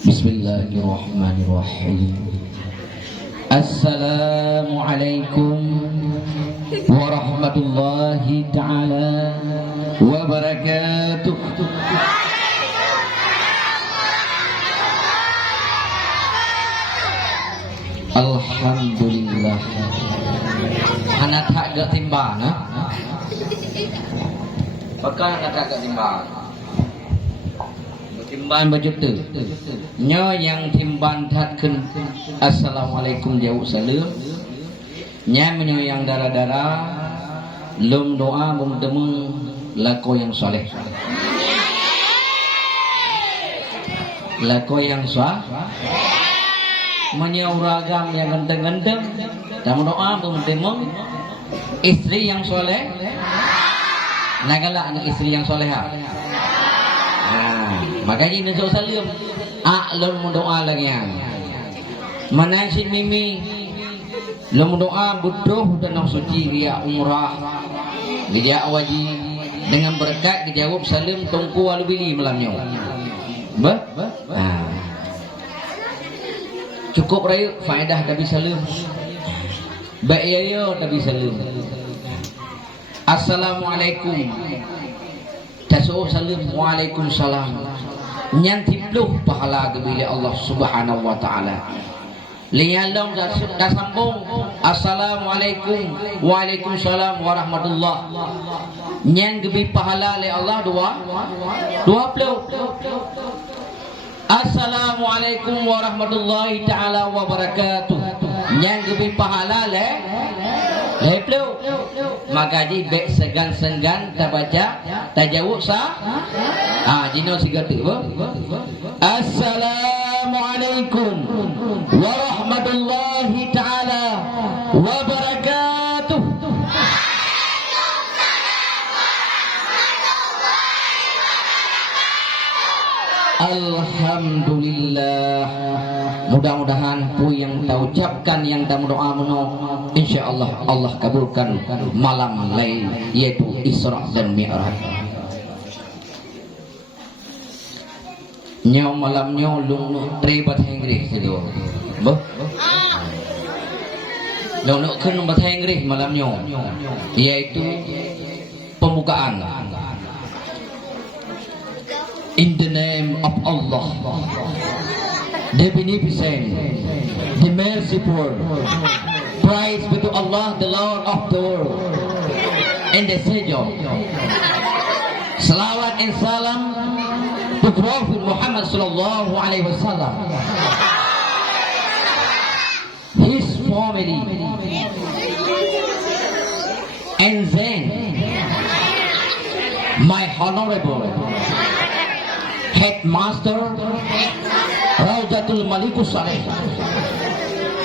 Bismillahirrahmanirrahim. Assalamualaikum warahmatullahi ta'ala wabarakatuh. Alhamdulillah. Anak tak agak timbang, Pakai anak tak agak timbang. Timbang baju tu. Nyo yang timbang tatken assalamualaikum jauh salam. Nya menyo yang darah-darah lum doa bum demeng lako yang soleh. Lako yang sah. Menyo ragam yang ganteng-ganteng. Dalam doa bum demeng istri yang soleh. Nagala anak istri yang soleha. Makanya ini sok salim lum doa lagi yang manasin mimi lum doa butuh dan suci dia umrah dia wajib dengan berkat dijawab salim tungku walu bili malamnya cukup rayu faedah tapi salim baik ya tapi salim. Assalamualaikum tasawuf salim waalaikumsalam nyanti pluh pahala bila Allah subhanahu wa ta'ala liyalong dah sambung assalamualaikum waalaikumsalam warahmatullah nyan gebi pahala le Allah dua pluh assalamualaikum warahmatullahi ta'ala wabarakatuh nyan gebi pahala le pluh. Maka di bek segan-segan tak baca tak jawab sah jino sigatu assalamualaikum warahmatullahi ta'ala wabarakatuh. Alhamdulillah. Mudah-mudahan pu yang tahu ucapkan yang tahu doa meno insyaallah Allah kabulkan malam lain yaitu Isra dan Mi'raj. Nyo malam nyo lung trebat Inggris itu. Boh. Lung kan bahasa Inggris malam nyo yaitu pembukaan. In the name of Allah, the beneficent, the merciful, praise be to Allah, the Lord of the world, and the Savior. Salawat and salam to Prophet Muhammad sallallahu alaihi wasallam, his family, and then my honorable headmaster Raudatul Malikus Saleh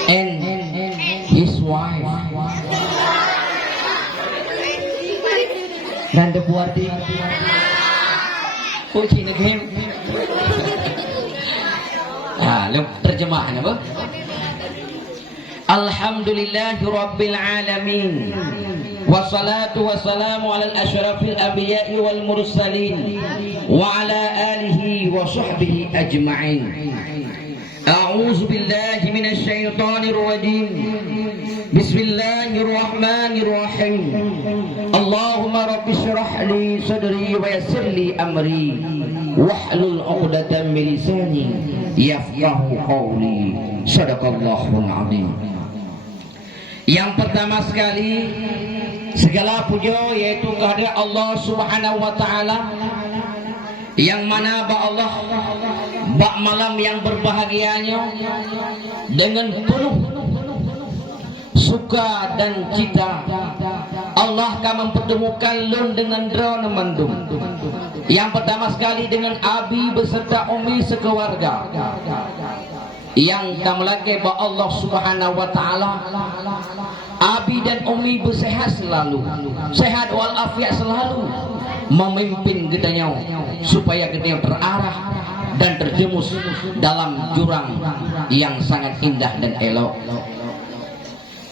and his wife dan depuati ini game terjemahan apa? Alhamdulillahi Rabbil Alamin wassalatu wassalamu ala al-ashrafil anbiya'i wal mursalin wa ala alihi wa sahbihi ajma'in. A'udzu billahi minasy syaithanir rajim. Bismillahirrahmanirrahim. Allahumma rabbi shrah li sadri wa yassir li amri wahlul 'uqdatam min lisani yafqahu qawli. Shadaqallahul 'azim. Yang pertama sekali segala puja yaitu kehadirat Allah Subhanahu wa taala yang mana Allah bak malam yang berbahagianya dengan penuh suka dan cita Allah akan mempertemukan lun dengan drone mendung. Yang pertama sekali dengan abi beserta umi sekeluarga yang kamelake ba Allah Subhanahu wa taala abi dan umi bersehat selalu, sehat walafiat selalu, memimpin gedanya supaya gedanya terarah dan terjemus dalam jurang yang sangat indah dan elok.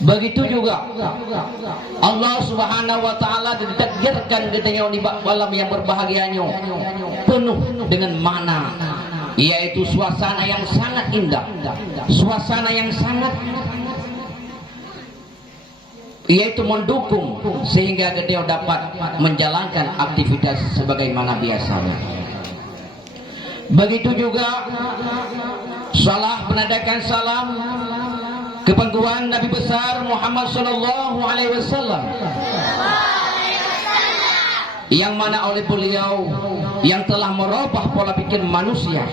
Begitu juga Allah Subhanahu wa taala ditakdirkan gedanya di malam yang berbahagianya penuh dengan makna yaitu suasana yang sangat indah, suasana yang sangat yaitu mendukung sehingga dia dapat menjalankan aktivitas sebagaimana biasanya. Begitu juga salah menadakan salam kepangkuan Nabi besar Muhammad sallallahu alaihi wasallam, yang mana oleh beliau yang telah merubah pola pikir manusia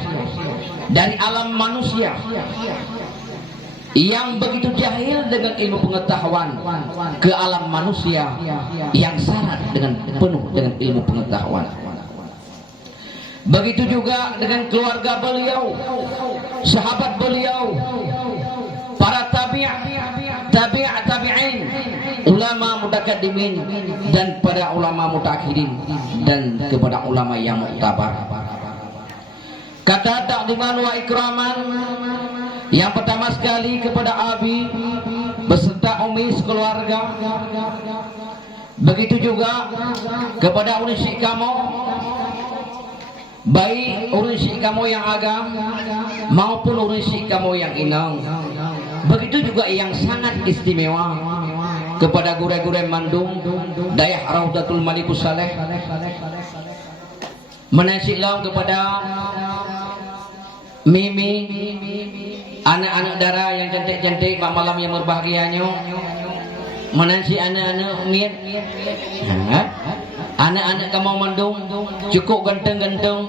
dari alam manusia yang begitu jahil dengan ilmu pengetahuan ke alam manusia yang syarat dengan penuh dengan ilmu pengetahuan. Begitu juga dengan keluarga beliau, sahabat beliau, para tabi'in, ulama mutakaddimin dan para ulama mutakhirin dan kepada ulama yang muktabar. Kata ta'ziman wa ikraman yang pertama sekali kepada Abi beserta Umi sekeluarga. Begitu juga kepada urusik kamu, baik urusik kamu yang agam maupun urusik kamu yang inang. Begitu juga yang sangat istimewa kepada gure-gure Mandung Dayah Raudatul Malikus Saleh. Menasilam kepada Mimi, anak-anak dara yang cantik-cantik malam yang berbahagianya. Menansi anak-anak Miet, anak-anak kamu Mandung cukup ganteng-ganteng,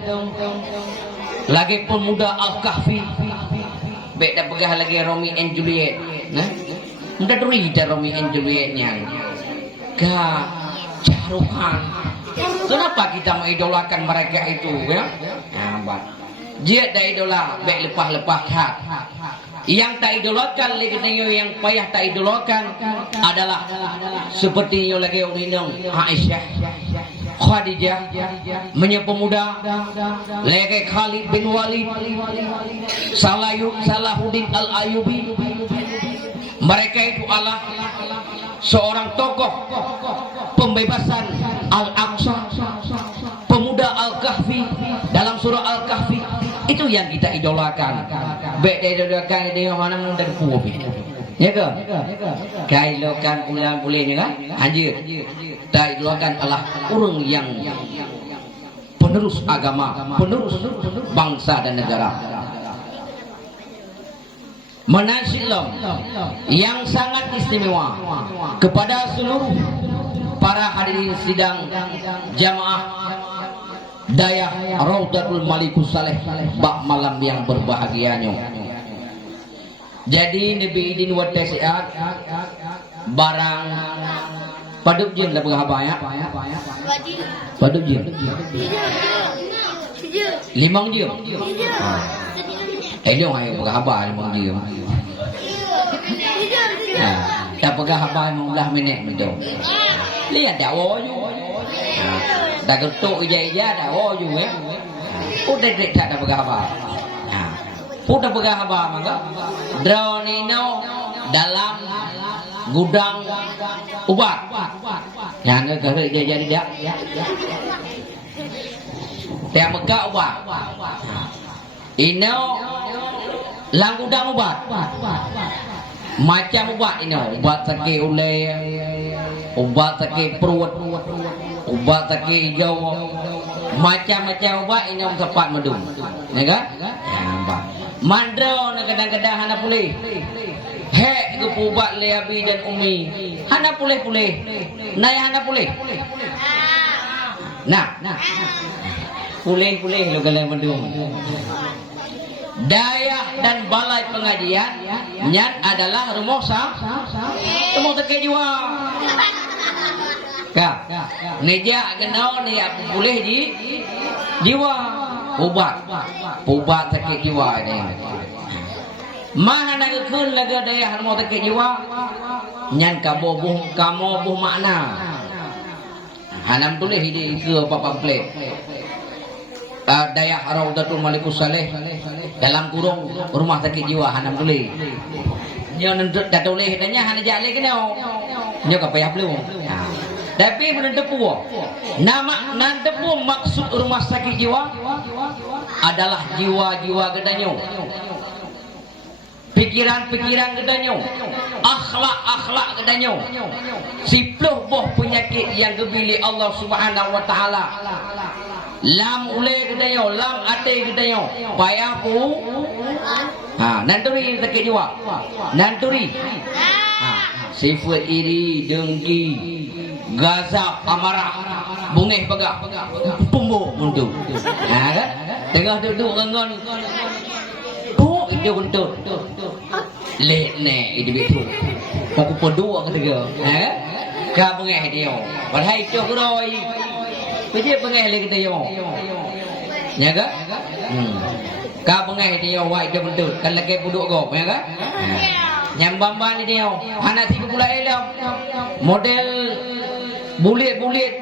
lagi pun muda Al-Kahfi. Baik dah pegah lagi Romeo and Juliet. Mudah derita Romeo and Julietnya. Kak Caruhan. Kenapa kita mengidolakan mereka itu, ya? Dia dah idola, baik lepas-lepas hak. Yang tak idolakan lagi yang payah tak idolakan adalah seperti yang lagi orang Aisyah, Khadijah, menye pemuda, lagi Khalid bin Walid, Salahuddin Al-Ayyubi. Mereka itu adalah seorang tokoh pembebasan Al-Aqsa, pemuda Al-Kahfi dalam surah Al-Kahfi. Itu yang kita idolakan. Baik idolakan dia mana mudah kubi. Ya ke? Kailokan pulang bolehnya kan? Haji. Tak idolakan adalah orang yang penerus agama, penerus bangsa dan negara. Menasilam yang sangat istimewa kepada seluruh para hadirin sidang jamaah Dayah Raudatul Malikus Saleh bak malam yang berbahagianya. Jadi Nabi idin wa tasiat barang paduk jin dah berapa ya? Paduk jin. 5 jin. Dia ayo berapa 5 jin. Tak pegah apa 15 minit betul. Lihat dah woyu. Dah ketuk ija-ija dah woyu ya. Udah tak pegah apa. Udah pegah apa maka drone ini dalam gudang ubat. Yang ke ija-ija tidak. Tiap megah ubat. Ini lang gudang ubat. Macam ubat ini, ubat sakit ulai, ubat sakit perut, ubat sakit hijau, macam-macam ubat ini sempat medung, ya kan? Mandro nak kadang-kadang hana pulih, hek ke ubat leabi dan umi, hana pulih, naya hana pulih, nah, pulih lo kalau medung. Dayah dan balai pengajian nyat adalah rumah sakit jiwa. Kak, neja kenal ni aku boleh di jiwa ubat sakit jiwa ini. Mana nak kun lagi dayah rumah sakit jiwa? Nyat kamu buh makna. Hanam boleh di ke apa plek. Dayah Raudatul Malikus Saleh dalam kurung rumah sakit jiwa hanam boleh. Dia nendut dah boleh tanya hana jale kena. Dia ka payah belum. Tapi menentepu. Nama nantepu maksud rumah sakit jiwa adalah jiwa-jiwa gedanyo. Pikiran-pikiran gedanyo, akhlak-akhlak gedanyo. Sipluh boh penyakit yang gebili Allah Subhanahu wa taala. Lam ule gedanyo, lam ate gedanyo. Payah pu. Nanturi sakit jiwa. Nanturi. Sifat iri, dengki, gazab, amarah, bungeh pegah, pembuk untuk. Kan? Tengah duduk ngon. Itu untuk lek ne itu betul. Aku pedua ketiga. Ka bengeh dia. Padahal itu kuroi. Beje bengeh lek dia. Ya ke? Ka bengeh dia wai dia betul. Kan lagi buduk go, ya ke? Nyambamban dia. Anak tiga pula elam. Model bulit-bulit.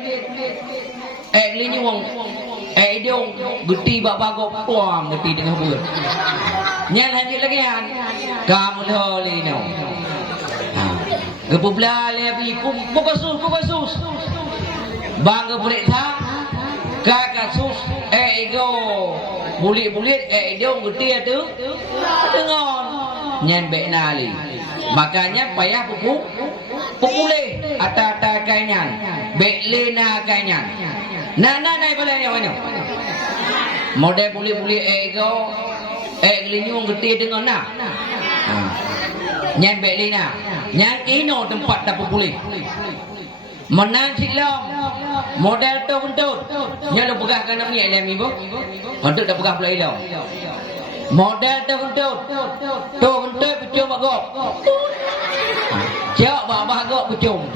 Ini wong dia geti bak bagok puam tepi tengah bulan. Nyan lanjut lagi kan. Kamu loli no. Gepubla lebi kukasus. Bangga boleh tak? Kakasus ego bulit-bulit dia geti tu. Dengon. Nyan bek nali. Makanya payah pukule ata kainyan. Bek lena kainyan. Nah, boleh yang mana? Model boleh ego, gelinyung gede dengan nah. Nyan belina, nyan ino tempat tak boleh. Menang silam, model tu untuk, nyan lu pegah kan ni alam ibu, untuk tak pegah pula ilau. Model tu untuk pecum bagok, jauh bagok pecum.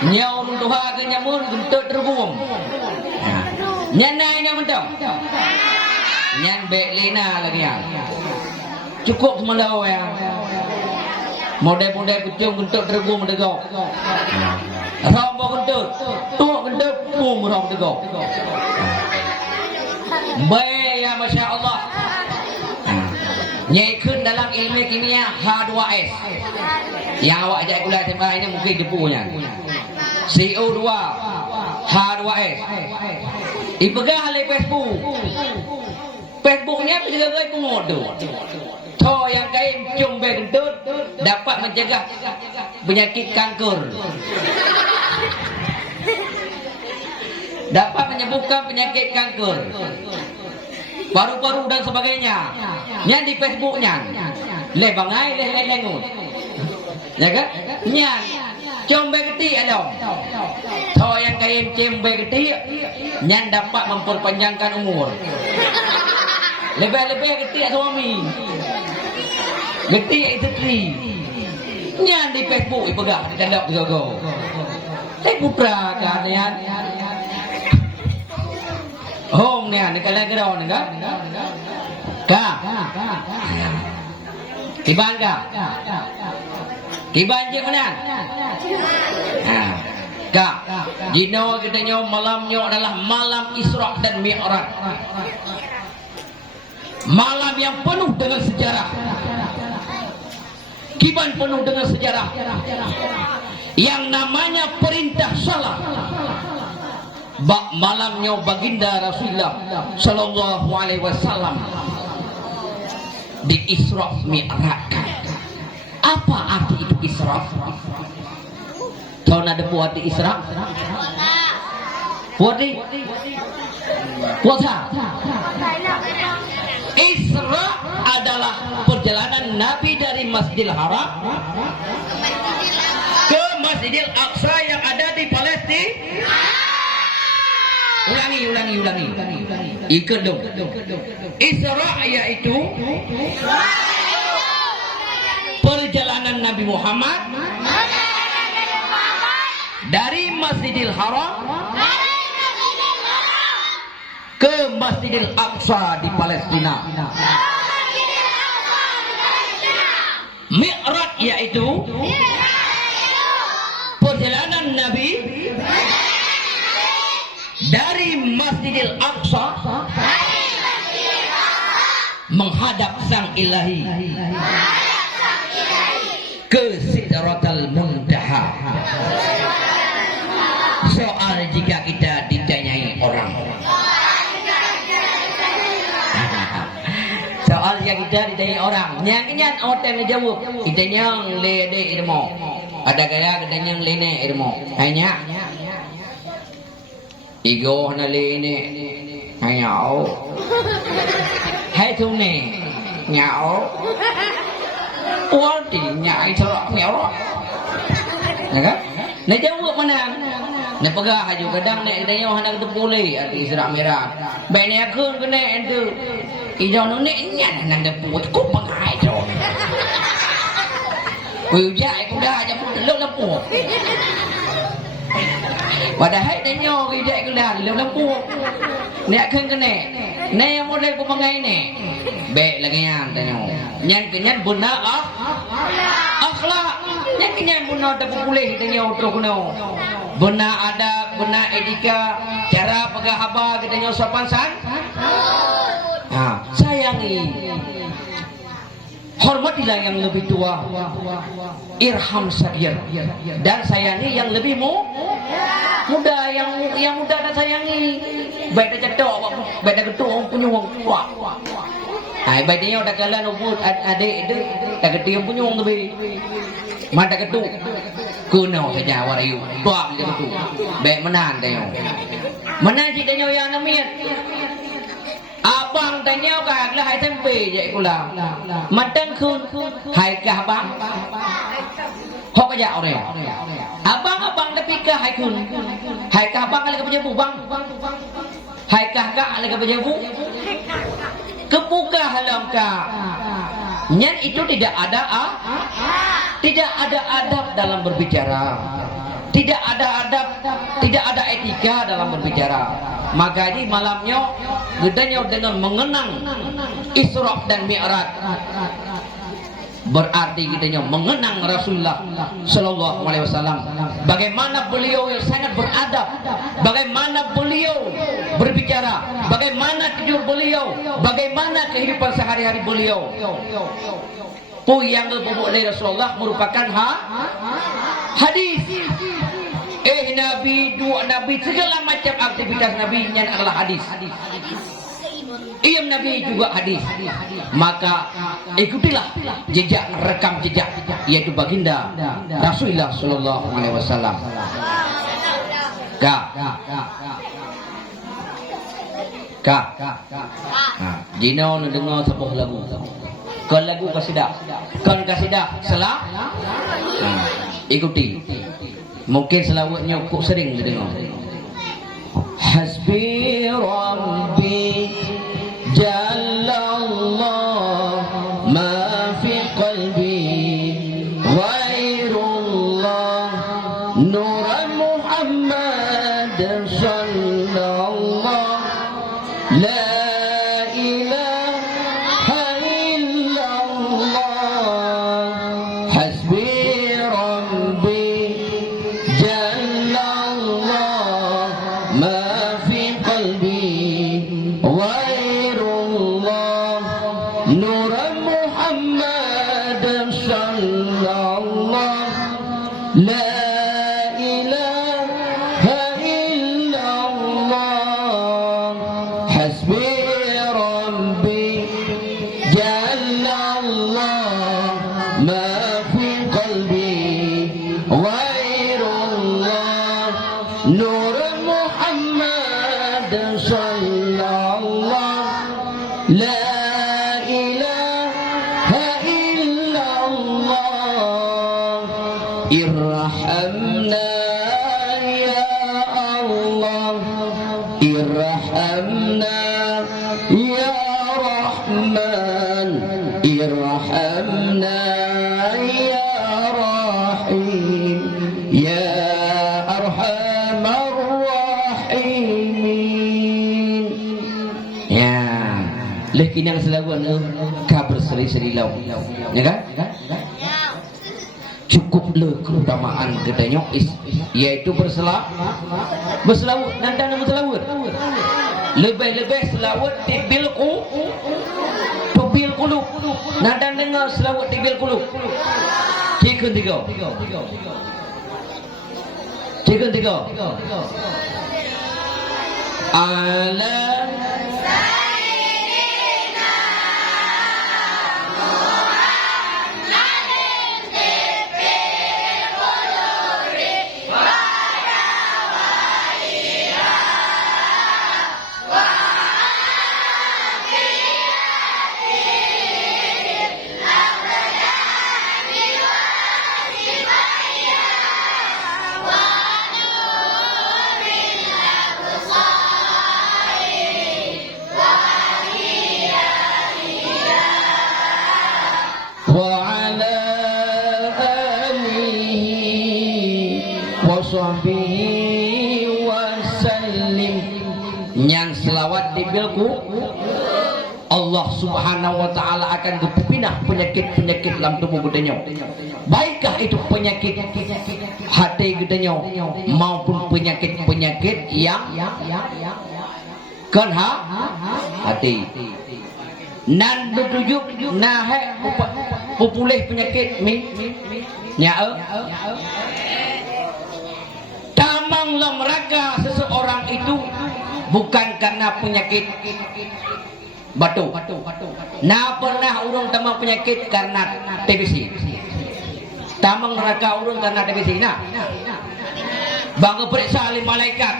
Nyau nunduha ke nyamun untuk terbuang. Nyan naik nak mentang. Nyan bek lena lagi yang. Cukup semalau ya. Model-model pucung untuk terbuang mendegok. Rombok untuk tuak untuk pung rom degok. Baik ya Masya Allah. Nyai kun dalam ilmu kimia H2S. Yang awak ajak kuliah tempat ini mungkin depunya. CO2 H2S. Ipegah oleh Facebook. Facebooknya penjaga pungut tu. Toh yang kain cium bentut dapat mencegah penyakit kanker. Dapat menyembuhkan penyakit kanker. Paru-paru dan sebagainya. Nyan di Facebooknya. Le bangai le lengut. Ya kan? Nyan cium begeti alom. Toh yang kain cium begeti nyan dapat memperpanjangkan umur. Lebih-lebih geti suami. Geti isteri. Nyan di Facebook ipegah di dalam go. Teh putra kan nyan. Home nyan kalau gerau ngan. Ka. Tiban ka. Tiban je mana? Ka. Jino katanya malamnya adalah malam Isra dan Mi'raj. Malam yang penuh dengan sejarah. Kiban penuh dengan sejarah. Yang namanya perintah salat. Malamnya baginda Rasulullah sallallahu alaihi wasallam di Isra Mi'raj. Apa arti itu Isra? Tahu ada buat di Isra? Puasa. Isra adalah perjalanan Nabi dari Masjidil Haram ke Masjidil Aqsa yang ada di Palestina. Ulangi. Ikut dong. Isra yaitu perjalanan Nabi Muhammad dari Masjidil Haram ke Masjidil Aqsa di Palestina. Mi'raj yaitu perjalanan Nabi dari Masjidil Aqsa menghadap Sang Ilahi ke Sidratul Muntaha. dari orang. Yang hotel ni jawab. Kita yang le de irmo. Ada gaya kita yang le ne irmo. Hanya. Igo na le ne. Hanya. Hai tu ne. Nyao. Wati nyai terok nyao. Nak? Nak jawab mana? Nak pegah haju kadang nak tanya hendak tu boleh arti serak merah. Baik ni aku kena itu. Ijo nu ni nyan nang de puat ku pengai jo. Wei ja aku dah aja pun lok lempu. Padahal tanya ida aku dah lok lempu. Ni akan kena. Ni yang model ku pengai ni. Baik lagi yang tanya. Nyan kenyan benar akhlak. Nyan kenyan benar tak boleh tanya utro kuno. Benar adab, benar etika, cara pegah haba kita nyo sopan san. Sayangi. Hormatilah yang lebih tua. Irham sagir. Dan sayangi yang lebih muda, yang muda dan sayangi. Baik dah cetok, baik dah ketua punya wong tua. Baik dia dah kalah ubud adik itu, dah ketua punya wong lebih. Mata ketuk kuno saja warayu tua dia ketuk baik menan tanya menan si tanya yang namiat abang tanya kah lah hai tempe je kula matang kun hai kah bang hok aja orang abang tapi kah hai kun hai kah bang lagi punya bang hai kah lagi punya bu kebuka halam kah nyan itu tidak ada adab dalam berbicara. Tidak ada adab, tidak ada etika dalam berbicara. Maka ini malamnya gedanya dengan mengenang Isra dan Mi'raj. Berarti gedanya mengenang Rasulullah sallallahu alaihi wasallam. Bagaimana beliau yang sangat beradab, bagaimana beliau berbicara, bagaimana tidur beliau, bagaimana kehidupan sehari-hari beliau. Yang berbobot dari Rasulullah merupakan hadis. Nabi, dua Nabi, segala macam aktivitas Nabi nya adalah hadis. Nabi juga hadis. Maka ikutilah jejak rekam jejak yaitu baginda Rasulullah sallallahu alaihi wasallam. Jino dengar sebuah lagu. Kon lagu kasidah. Kon kasidah salah. Ikuti. Mungkin selawatnya kok sering didengar. Hasbi Rabbi Jallallah ma fi qalbi ghairullah nur Muhammad sallallahu la Kinang selawan kabar seri-seri lau, ya kan? Cukup le keutamaan gedanya yaitu berselawat nanti berselawat lebih selawat tibil kulub nanti dengar selawat tibil kulub tiga ala washabihi wasallim. Yang selawat dibilku Allah subhanahu wa ta'ala akan berpindah penyakit-penyakit dalam tubuh gedenya. Baikkah itu penyakit hati gedenya maupun penyakit-penyakit yang kan hati. Nan bertujuk nahe pupulih penyakit nyaa tamang lemraga seseorang itu bukan karena penyakit batu. Nah pernah urung tamang penyakit karena TBC. Tamang neraka urung karena TBC. Nah, bangga periksa oleh malaikat.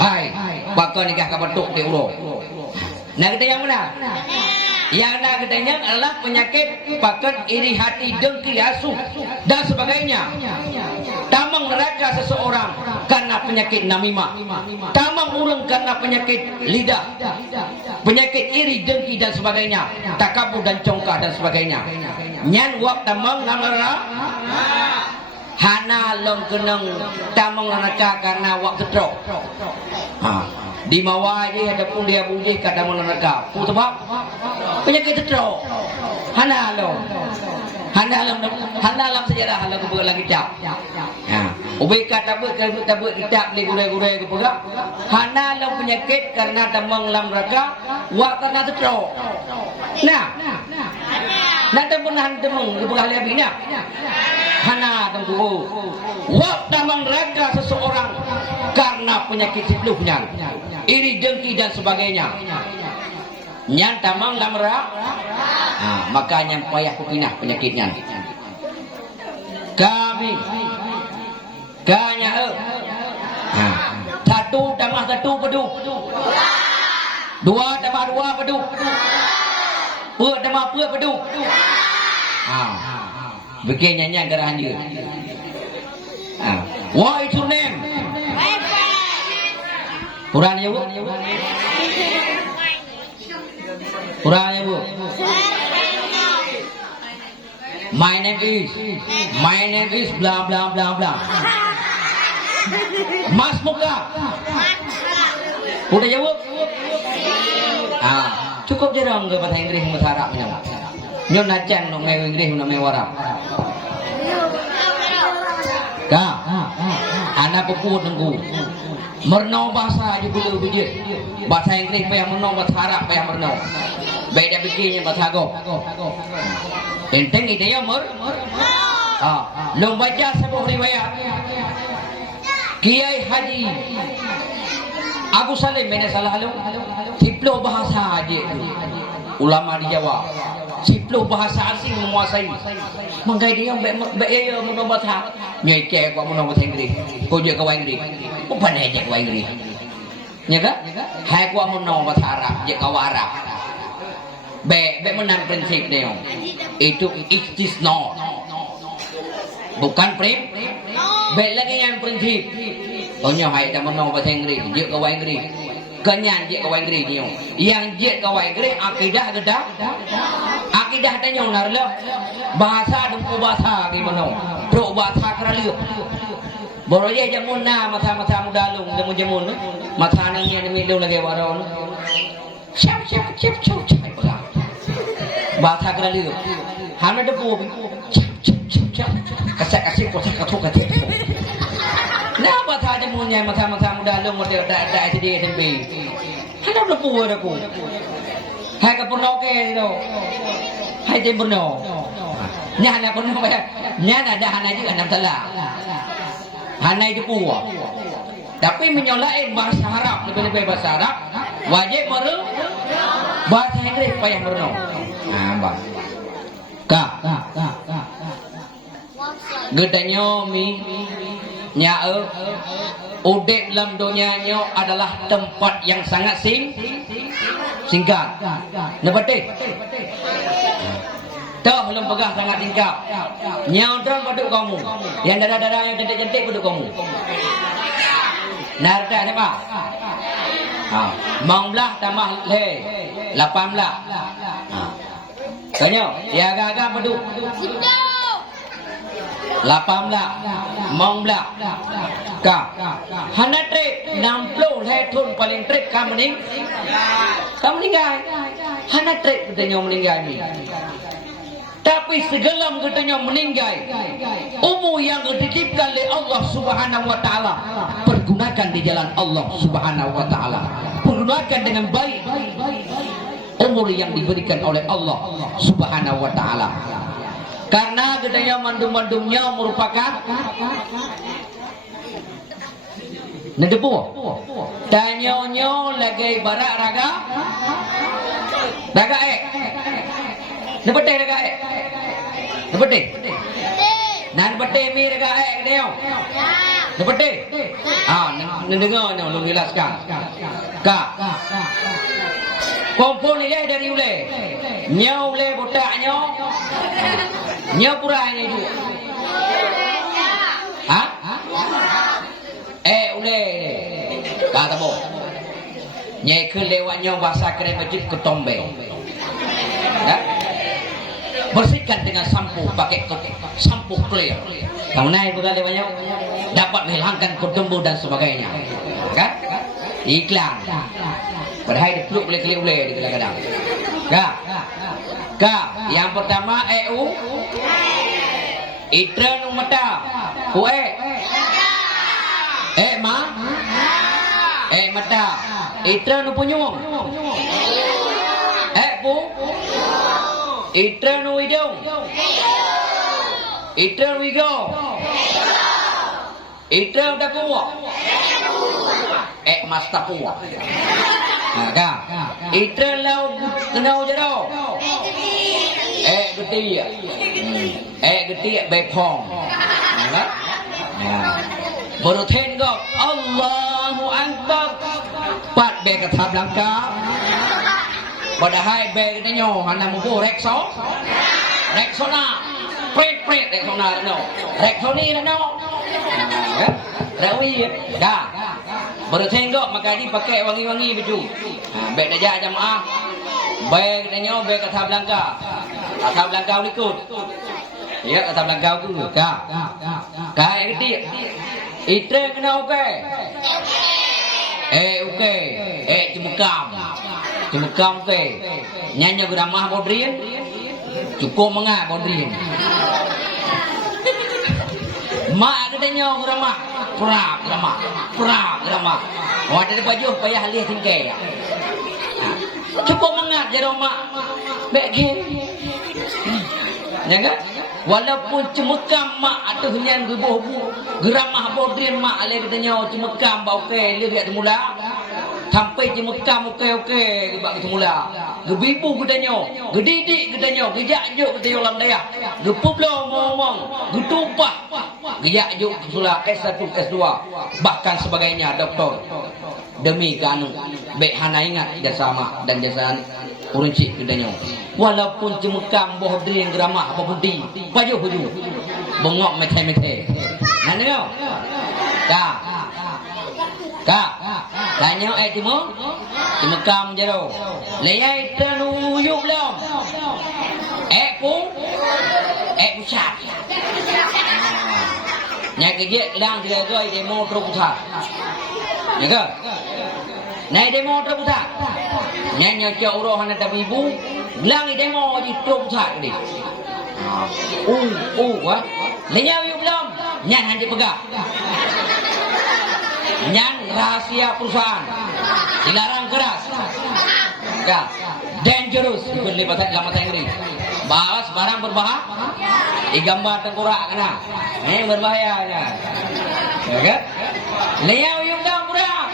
Hai, bakal nikah ke batuk di urung. Nah kita yang mana? Yang nak katanya adalah penyakit pakan iri hati, dengki, asuh dan sebagainya. Tamang neraka seseorang karena penyakit namimah. Tamang urang karena penyakit lidah, penyakit iri, dengki dan sebagainya, takabur dan congkak dan sebagainya. Nyan wak tamang namara hana long keneng tamang neraka karena wak ketrok. Di bawah aja ada pun dia bunyi kata neraka. Sebab penyakit ketrok. Hana lam sejarah halam kepegang lagi cap. Ubay kata tabut kitab li gure-gure kepegang. Hana lam penyakit karena tamang lam neraka, wa karena ketrok. Nah. Nak tempunan temung kepegang lagi nah. Hana tengku. Wa tamang neraka seseorang karena penyakit sipluhnya, iri, dengki dan sebagainya. Nyan tamang lamra. Makanya payah kupinah penyakitnya. Kami kanya satu tambah satu pedu, dua tambah dua pedu, pua tambah pua pedu. Bikin nyanyi gerahan dia. What is your name? Quran ya bu? Quran ya bu? My name is blah blah blah blah. Mas muka. Udah ya bu? Cukup jarang ke bahasa Inggris bahasa Arabnya. Nyon nacan nong mai Inggris nong mai Arab. Kah? Anak puput nengku. Merno bahasa aja dulu bijak. Bahasa Inggris payah merno, bahasa Arab payah merno. Beda bikinnya bahasa Arab. Enteng itu ya mer. Long baca sebuah riwayat. Kiai Haji Abu Salim mana salah lu? Ciplo bahasa aja. Ulama di Jawa. Ciplo bahasa asing menguasai. Mangkai dia ya menno bahasa. Nyai cek kok menno bahasa Inggris. Kau je ke Inggris. Bukan aja ke Inggris. Ya kan? Hai kau menno bahasa Arab, je ke Arab. Be menang prinsip dia. Itu it is not. Bukan prinsip. Be lagi yang prinsip. Oh nyai dah menno bahasa Inggris, je ke Inggris. Kenyan je ke Inggris dia. Yang je ke Inggris akidah gedak. Akidah tanya narlo. Bahasa dan bahasa gimana? Pro bahasa keraliu. Boroye jamun na mata-mata mudalung jamun-jamun. Mata nangnya demi dulu lagi waron. Siap. Bahasa keraliu. Hana debu. Siap. Kasih kosak katuk. Nah bahasa jamunnya mata-mata mudalung model dak jadi tempe. Hana debu aku. Hai ke Purnoke itu. Hai di Purno. Nyana Purno ya. Nyana ada hana juga enam telah. Hana itu puas. Tapi menyolain bahasa Arab, lebih-lebih bahasa Arab, wajib meru bahasa Inggris payah meru. Bah. Kak. Gedanya mi nyau udek dalam dunianya adalah tempat yang sangat singkat. Nebate. Dah belum pegah sangat singkat. Nyaudan peduk kamu. Yang darah-darah yang cantik-cantik peduk kamu. Narda apa? Mangbelah tambah le. 18. Tanya, ya agak-agak peduk. 18 19 ka hana trek 60 letun paling trek kamu meninggal hana trek katanya meninggal ni. Tapi segelam katanya meninggal, umur yang dititipkan oleh Allah Subhanahu wa taala, pergunakan di jalan Allah Subhanahu wa taala. Pergunakan dengan baik umur yang diberikan oleh Allah Subhanahu wa taala. Karena katanya mandum-mandumnya merupakan nedepu. Tanyonyo lagi barak raga Nepete raga Nepete nan pete mi raga kadeo Nepete dengar ni lu jelaskan ka kompon ni dari ule nyau ule botaknya nyau puranya itu ule kata bo nyai ke lewat nyau bahasa keren masjid ketombe bersihkan dengan sampo pakai sampo clear. Tahun ini bukan lewatnya dapat menghilangkan kedembu dan sebagainya. Kan? Iklan. Padahal dipeluk oleh keli-keli di kadang-kadang. Yang pertama EU Itren mata. Mata. Itren punyung. Bu. Itren hidung. Itren hidung. Itren dakuwa. Mas takuwa. Itren lau kenau jero. Getia. Getia bepong. Baru tengok Allahu Akbar. Pat be kata belangka. Padahal be katanya hana mugo rekso na pret rekso na no rekso ni no rawi baru tengok maka dia pakai wangi-wangi baju be dah jamaah be katanya be kata belangka ikut ya kata belangka tu gede itu kena okey cemekam ke nyanyi geramah bodrin cukup mengah bodrin mak katanya geramah geramah ada baju payah lihat tingkai cukup mengah jadi mak bege ya kan walaupun cemekam mak atau hunian geramah bodrin mak alih katanya cemekam bau ke lihat mula sampai cemekam okey bak semula gebibu katanya gedidik katanya gejakjuk katanya orang daya gepublo ngomong getupah gejakjuk semula S1 S2 bahkan sebagainya doktor demi kanu baik hana ingat jasa mak dan jasa uruncik katanya walaupun cemekam bohdri yang geramah apa budi baju bengok mete nah tengok tanya cemekam jero leyai tenuyuk belum pusat nyai kegiat lang tiga goi demo terputar ya ke naik demo terputar nyai nyai uroh hana tabibu lang demo di terputar ni leyai yuk belum nyai hanya pegang yang rahasia perusahaan dilarang keras dangerous dibeli bahasa Inggris bawa barang berbahaya gambar tengkorak kena berbahaya ya kan leyau yung dang kurang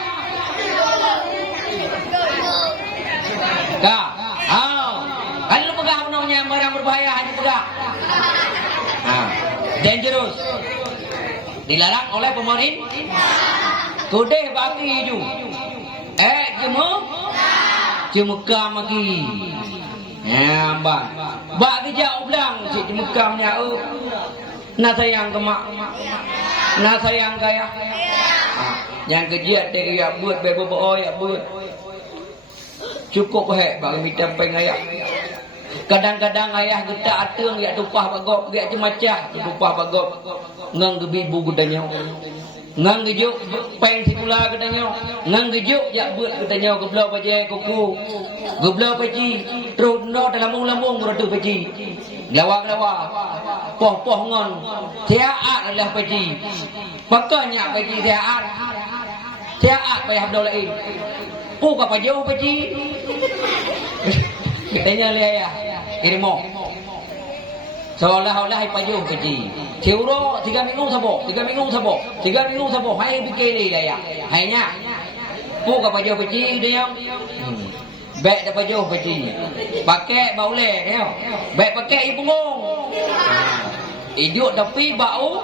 kalau pegang menaunya barang berbahaya hanya pegang dangerous dilarang oleh pemerintah. Kodeh bagi ju. Cemekam lagi. Ya, bang. Bagi jauh belang si cemekamnya. Nak sayang ke mak. Nak sayang kaya. Yang kejiat dia buat bebo ya buat. Cukup bagi minta pengayak. Kadang-kadang ayah getak atung ya tupah bagop, ya cemacah tupah bagop. Ngang gebibu gedanya. Ngang gejuk peng sikula gedanya. Ngang gejuk ya buat gedanya geblau bajai kuku. Geblau paji terus no dalam lambung beratu paji. Lawak-lawak. Poh-poh ngon. Tiaat adalah paji. Makanya paji tiaat. Tiaat payah abdul lain. Puka pajau paji. Katanya lihat ini mau seolah-olah pajau paji. Ciuro 3 minggu sabo, 3 minggu sabo, 3 minggu sabo. Hai bikin ni lah ya. Hainya puka pajau paji dia. Baik dah pajau paji. Pakai bau le dia. Baik pakai ibu ngong. Idiot tapi bau.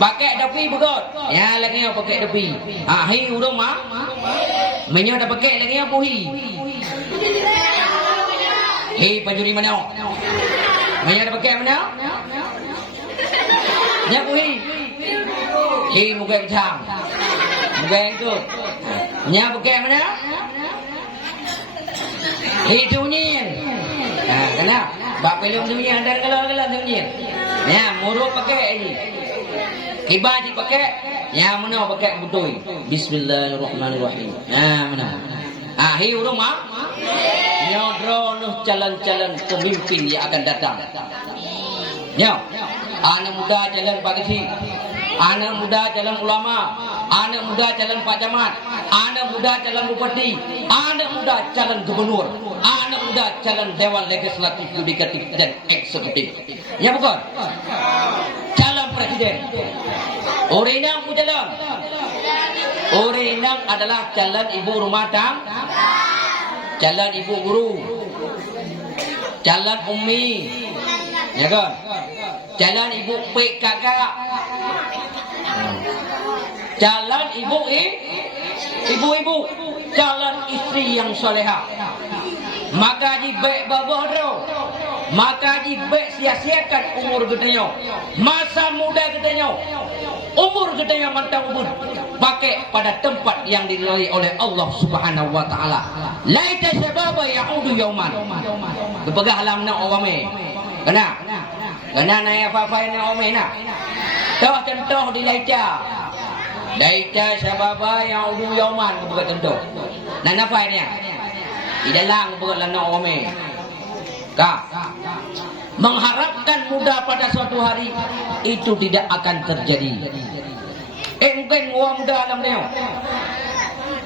Pakai dapi begot. Ya lagi yang pakai dapi. Hi urang mah. Menyo dah pakai lagi yang puhi. Hi panjuri mana? Menyo dah pakai mana? Nya puhi. Hi muka kecang. Muka itu. Nya pakai mana? Hi tunyin. Kena. Bak pelung tunyin dan kalau tunyin. Ya muruh pakai ini. Iba dipakai, ya mana pakai betul. Bismillahirrahmanirrahim. Ya mana? Hi urang mah. Nyodro nuh calon-calon pemimpin yang akan datang. Ya. Anak muda calon pagi, anak muda calon ulama, anak muda calon Pak Camat, anak muda calon bupati, anak muda calon gubernur, anak muda calon dewan legislatif, yudikatif dan eksekutif. Ya bukan? Calon presiden. Orenang jalan. Orenang adalah calon ibu rumah tangga, calon ibu guru, calon ummi, ya kan? Calon ibu PKK, calon ibu-ibu, calon istri yang soleha. Maka jibek babohro, maka jibek sia-siakan umur gedenya, masa muda gedenya, umur gedenya mantang umur, pakai pada tempat yang dinilai oleh Allah Subhanahu Wa Taala. Laita sababa yaudu yauman. Kepegah lamna awame. Kena naik apa-apa yang ome nak. Tahu contoh di laita. Laita sababa yaudu yauman kepegah contoh. Nah apa ini? Di dalam bukan lana ome. Mengharapkan muda pada suatu hari itu tidak akan terjadi. Mungkin orang muda dalam dia.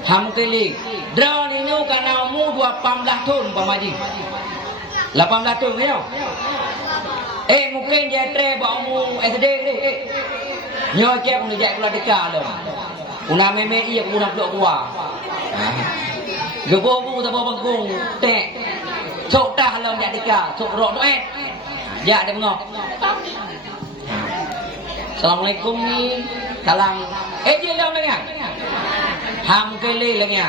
Hamkeli. Drone ini karena umur 18 tahun pamaji. 18 tahun dia. Mungkin dia tre bawa umur SD ni. Nyocek pun dia keluar dekat lah. Una meme iya pun nak keluar. Gebobu tak bawa bangkung. Tek. Sok dah lah dia dekat. Sok rok doet. Ya dia mengok. Assalamualaikum ni. Salam. Dia lah lagi. Hamkeli lagi.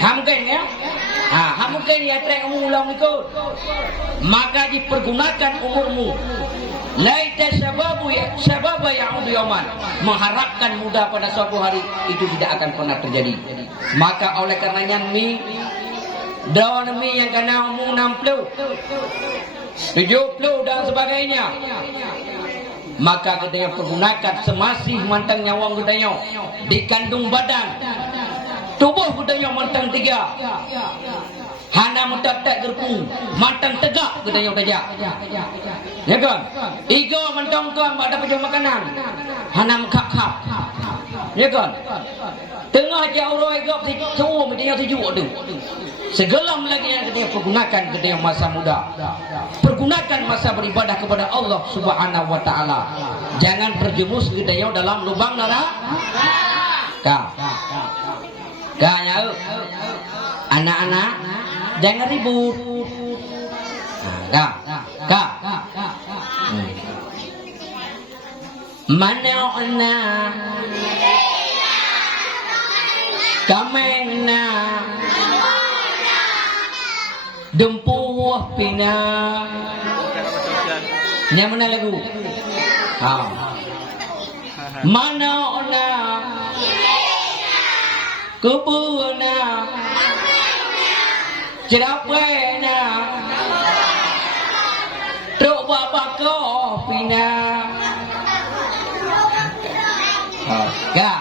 Hamkeli ya. Hamkeli ya trek umur ulang ikut. Maka dipergunakan umurmu. Laita sababa ya'udu yauman. Mengharapkan muda pada suatu hari itu tidak akan pernah terjadi. Maka oleh karenanya mi daun mi yang kena umur 60, 70 dan sebagainya. Maka katanya pergunakan semasih mantang nyawang katanya dikandung badan tubuh katanya mantang 3 hana mentak-tak gerpung mantang tegak katanya saja ya kan igo mantang kan ada pejam makanan hana mekak-kak ya kan tengah jauh roi gop semua mestinya tujuh tu segelam lagi yang kita pergunakan ketika masa muda. Pergunakan masa beribadah kepada Allah Subhanahu Wa Taala. Jangan terjerumus kita dalam lubang neraka. Kanya anak-anak jangan ribut. Mana kamena dempuh pina. Yang mana lagu? Mana ona kebuna cerapena Ina. Ya.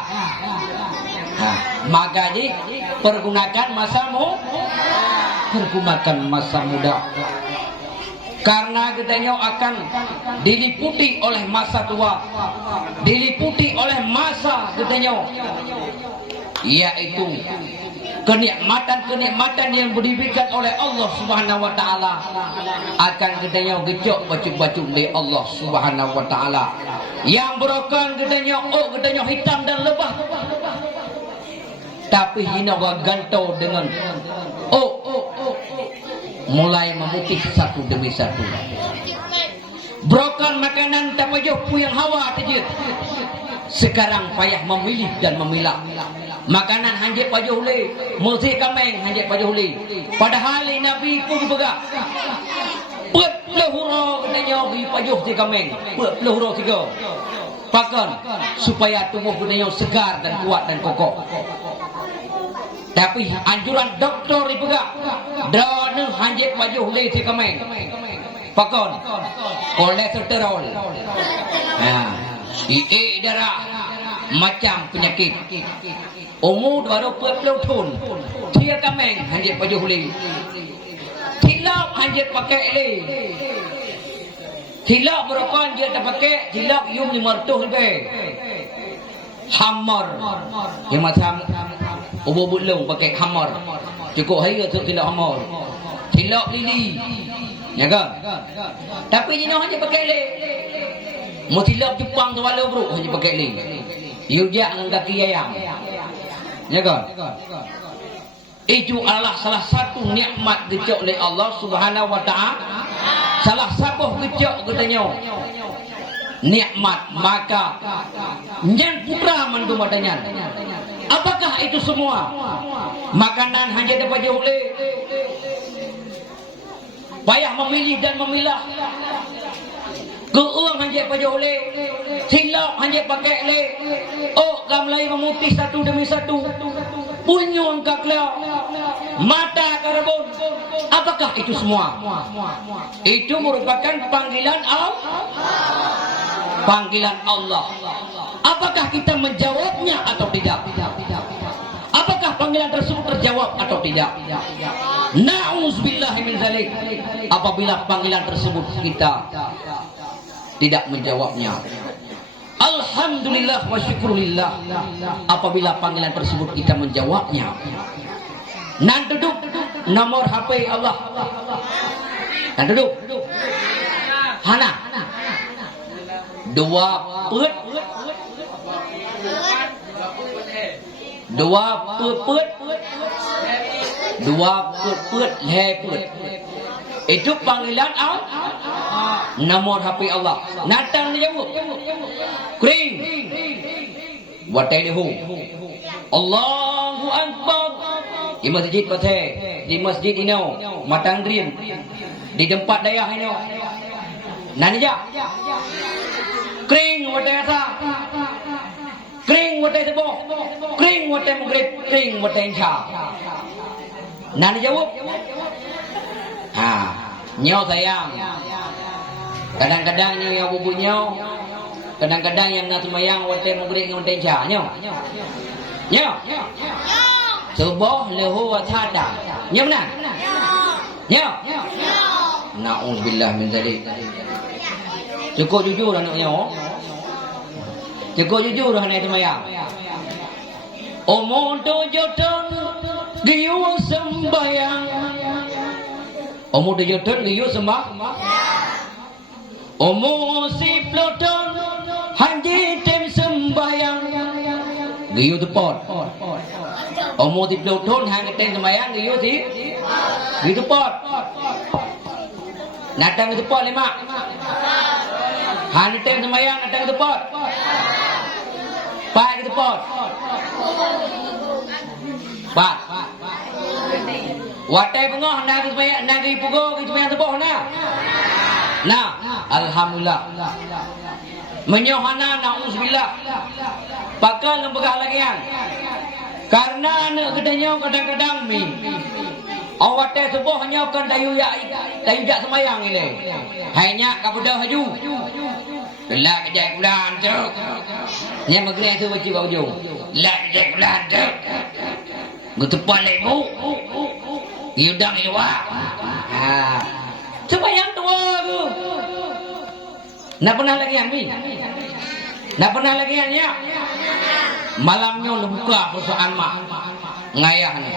Maka jadi pergunakan masa muda. Karena katanya akan diliputi oleh masa tua, diliputi oleh masa katanya, yaitu kenikmatan yang diberikan oleh Allah Subhanahu wa taala akan katanya gejok bacuk-bacuk dari Allah Subhanahu wa taala yang berokan katanya hitam dan lebah, tapi hina wa gantau dengan mulai memutih satu demi satu. Brokan makanan tak payah puyang hawa tajid. Sekarang payah memilih dan memilah. Makanan hanjit payah ule, musik kameng hanjit payah ule. Padahal Nabi pun juga pet lehuro katanya bi payah si kameng, pet lehuro tiga. Pakan supaya tubuh katanya segar dan kuat dan kokoh. Tapi anjuran doktor itu juga drone hanjit pajuh le si kameng. Pakon kolesterol. IE darah macam penyakit. Umur 20 tahun. Dia kameng hanjit pajuh le. Tilap hanjit pakai le. Tilap berapa dia tak pakai? Tilap yung 500 lebih. Hammer yang macam ubo bulung pakai hammer. Cukup harga tu tilap hammer. Tilap lili. Ya kan? Tapi dia hanya pakai le. Mau tilap Jepang tu walau bro hanya pakai le. Yujak dengan kaki ayam. Ya kan? Itu adalah salah satu nikmat dicok oleh Allah Subhanahu wa taala. Salah satu kecok katanya. Nikmat maka nyan putra mandu madanya. Apakah itu semua? Makanan hanya dapat oleh payah memilih dan memilah. Keuang hanya dapat oleh silap hanya pakai le. Gamlai memutih satu demi satu. Punyung kaklau mata karbon. Apakah itu semua? Itu merupakan panggilan Allah. Apakah kita menjawabnya atau tidak? Apakah panggilan tersebut terjawab atau tidak? Na'udzubillahi min dzalik. Apabila panggilan tersebut kita tidak menjawabnya. Alhamdulillah wa syukurillah. Apabila panggilan tersebut kita menjawabnya. Nan duduk nomor HP Allah. Nan duduk. Hana. Dua put leput. Itu panggilan nomor HP Allah. Natang dia jawab. Kring. Wataihu. Allahu Akbar. Di masjid pathe, di masjid ini, matang drin, di tempat daya ini. Nani ja. Kring watai asa. Kring watai tebo. Kring watai maghrib, kring watai isya. Nani jawab. Nyaw sayang. Kadang-kadang yang bubu nyaw, kadang-kadang yang nak semayang watai maghrib watai isya. Nyaw. Subuh lehu wa tada. Nyaw mana? Nyaw. Na'udzubillah min dzalik. Cukup jujur anaknya. Cukup jujur anak semayang. Omong tujuh tahun giyu sembayang. Omong tujuh tahun giyu sembah. Omong 10 tahun haji tem sembayang. Giyu tepot. Omong 10 tahun haji tem sembayang giyu tepot. Natang itu pot lima. Hantem semayang natang itu pot. Pak itu pot. Pak. Watai pengoh nak semayang nak ipugo itu semayang teboh na. Nah, alhamdulillah. Menyohana na'udzubillah. Pakal lembagah lagian. Karena anak kedanya kadang-kadang mi. Awak teh subuh hanya kan dayu jak semayang ini. Hanya kabudah haju. Lah kejap bulan tu. Ni magre tu baca baju. Lah kejap bulan tu. Gutepan lebu. Yudang iwa. Coba yang tua tu. Nak pernah lagi yang ni? Nak pernah lagi yang ni? Malamnya lu buka persoalan mak. Ngayah ni.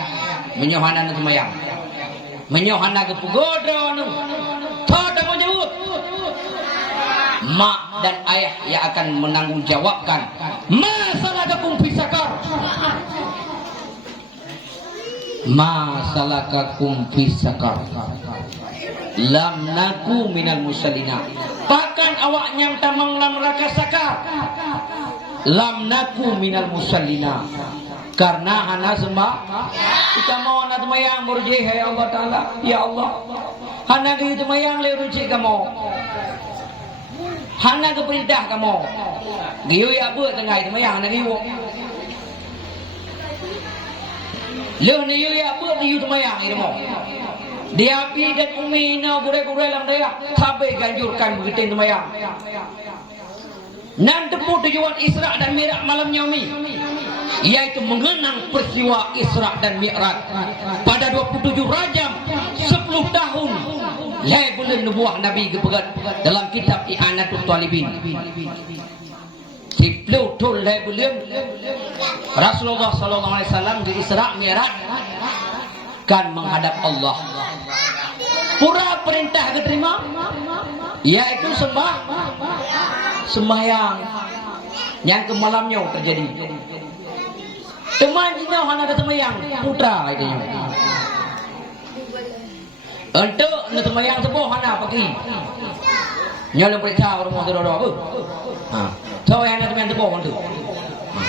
Menyohana nak semayang. Menyohana ke pugodro nu. Tak mau jawab. Mak dan ayah yang akan menanggungjawabkan masalah kakum fisakar. Masalah kakum fisakar. Lam naku minal musallina. Bahkan awaknya tamang lam neraka sakar. Lam naku minal musallina. Karena hana sembah kita mau nak semayang berjih ya Allah Ta'ala. Ya Allah, hana kita semayang leruci kamu, hana ke perintah kamu giyu ya apa tengah semayang hana giyu leh ni giyu ya apa giyu semayang ini mau dia api dan umi na gure-gure lam daya sampai ganjurkan begitu semayang nan tepuk tujuan Isra dan Mi'raj malamnya umi, yaitu mengenang peristiwa Isra dan Mi'raj pada 27 Rajab 10 tahun bulan nubuah Nabi kepegat dalam kitab I'anatul Talibin. 10 tahun bulan Rasulullah sallallahu alaihi wasallam di Isra Mi'raj kan menghadap Allah. Pura perintah diterima, yaitu sembahyang yang ke malamnya terjadi. Teman jina hana ada sembahyang putra itu. Untuk nak sembahyang sebuah hana pagi. Nyala periksa rumah tu apa? So yang nak sembahyang sebuah tu.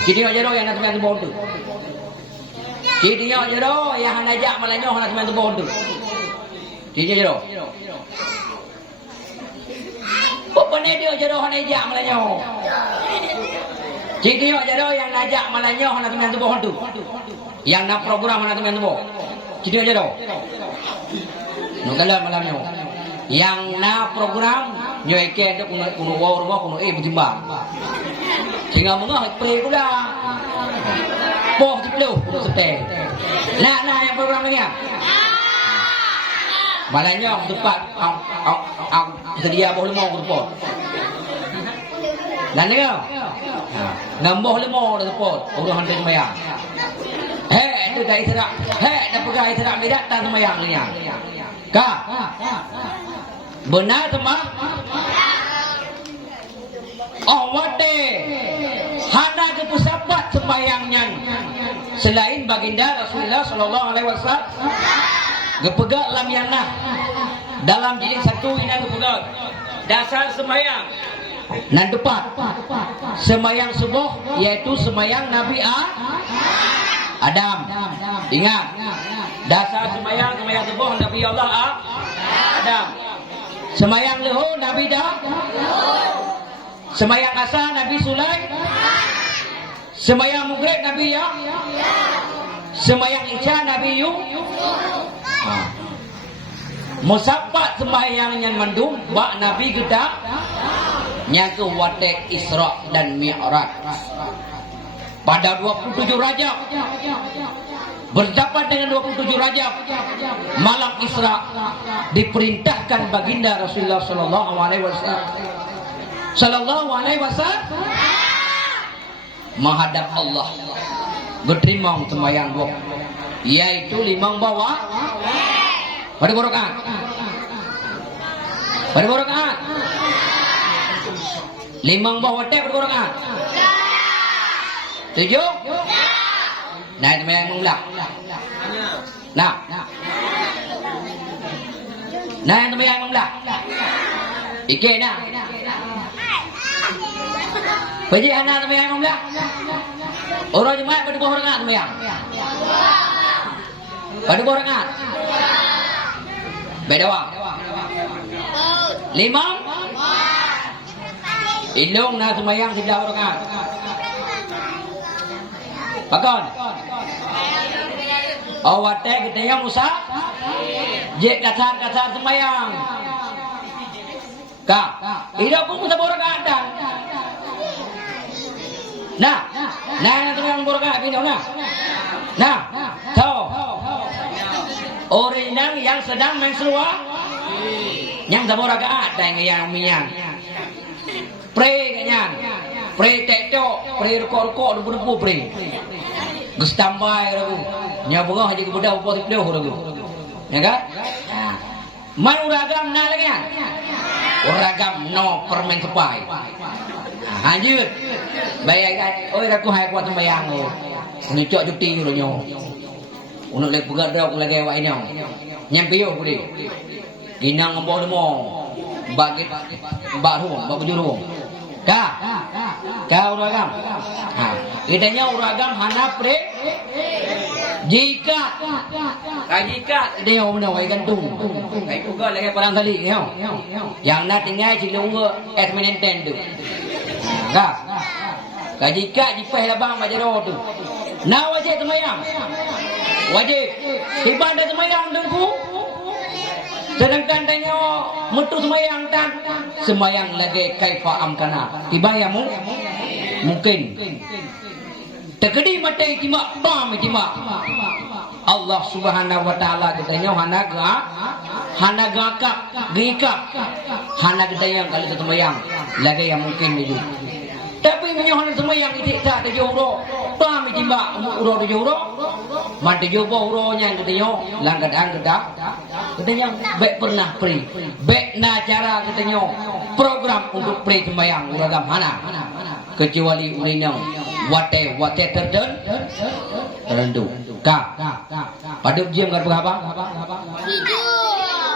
Jadi aja yang nak sembahyang sebuah tu. Jadi aja yang hana ajak malanya hana sembahyang sebuah tu. Jadi aja. Apa ni dia jodoh hana ajak malanya. Jadi jodoh yang ajak malanya hana teman tu bohong tu. Yang nak program hana teman tu bohong. Jadi jodoh. Nukala malamnya. Yang nak program nyoike tu kuno rumah kuno bertimbang. Sehingga mengah pre pula. Poh 10 kuno setel. Nah yang program ni. Malanya tepat sedia boh lemah report. Dan dia nambah lemah report orang hantar sembahyang. Itu dah Isra. Dah pegang Isra Mi'raj tak sembahyang ni. Kah? Benar semua? Wate hana ke pesabat sembahyangnya selain baginda Rasulullah sallallahu alaihi wasallam. Gepegak lam yanah dalam jilid 1 ini gepegak dasar sembahyang nan depan sembahyang subuh yaitu sembahyang Nabi Adam. Ingat dasar sembahyang subuh Nabi Allah Adam. Sembahyang zuhur Nabi Daud. Sembahyang asar Nabi Sulaim. Sembahyang maghrib Nabi sembahyang isya Nabi Musabat sembahyang yang mendung bak Nabi kita nyaku wate Isra dan Mi'raj pada 27 Rajab berdapat dengan 27 Rajab malam Isra diperintahkan baginda Rasulullah sallallahu alaihi wasallam menghadap Allah berterima sembahyang dua yaitu 5 bawa pada rakaat. Pada rakaat. 5 bawa tek pada rakaat. 7. Nah sembahyang mula. Nah sembahyang mula. Ike nah. Paji hana sembahyang mula. Orang jemaah pada buah rakaat sembahyang. Pada buah rakaat. Beda wang. 5. Ilong na sembahyang 3 rakaat. Pakon. Awate kita yang Musa. Jek kasar sembahyang. Kak, hidup pun kita borak ada. Nah, nanti yang borak ada ini, nah, tahu. Orang yang sedang main seluar, yang tak borak ada yang mian. Pre kanyan, pre tektok, pre rokok-rokok, debu-debu pre. Gestambai ragu, nyabungah haji kebudak upah tipleuh ragu, ya kan? Man uragam na lagi kan? Uragam no permen kepai. Lanjut, bayar kan? Oh, aku hai kuat sembayang lo. Ini cok cuti lo nyo. Untuk lek pegat dok lagi awak ini. Nyampe yo budi. Ginang ngembok demo. Bagi baru, bagi juru. Kah? Kau uragam. Idanya uragam hana pre. Jika dia orang nak gantung, kai juga lagi perang kali, yang nak tinggal cilunga admin tu, kah? Jika labang majaro tu, na wajib semayang, wajib, tiba ada semayang dengku, sedangkan tanya mutu semayang tan, semayang lagi kaifa amkana, tiba ya mungkin. Tegedi mata itima, pam itima. Allah Subhanahu wa taala katanya hanaga hana kita yang kali semayang lagi yang mungkin itu. Tapi menyohan semayang itu tak ada joro. Pam itima uro de joro. Mati jobo uronya katanya langgadang katanya baik pernah pri. Baik na cara katanya program untuk pri semayang uragam hana. Kecuali ulinyang wate tertentu. Kak, paduk jiem kan berapa?